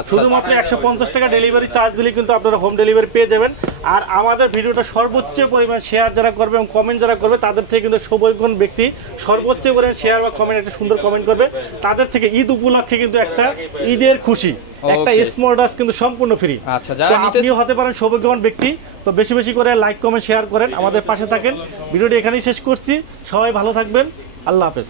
শুধুমাত্র 150 টাকা ডেলিভারি চার্জ দিলে কিন্তু আপনারা হোম ডেলিভারি পেয়ে যাবেন। আর আমাদের ভিডিওটা সর্বোচ্চ পরিমাণ শেয়ার যারা করবে এবং কমেন্ট যারা করবে তাদের থেকে কিন্তু সৌভাগ্যবান ব্যক্তি সর্বোচ্চ পরিমাণ শেয়ার বা কমেন্ট, একটা সুন্দর কমেন্ট করবে, তাদের থেকে ঈদ উপলক্ষে কিন্তু একটা ঈদের খুশি একটা স্মার্ট ওয়াচ কিন্তু সম্পূর্ণ ফ্রি। আচ্ছা, যারা আপনিও হতে পারেন সৌভাগ্যবান ব্যক্তি। তো বেশি বেশি করে লাইক কমেন্ট শেয়ার করেন, আমাদের পাশে থাকেন। ভিডিওটি এখানেই শেষ করছি। সবাই ভালো থাকবেন। আল্লাহ হাফেজ।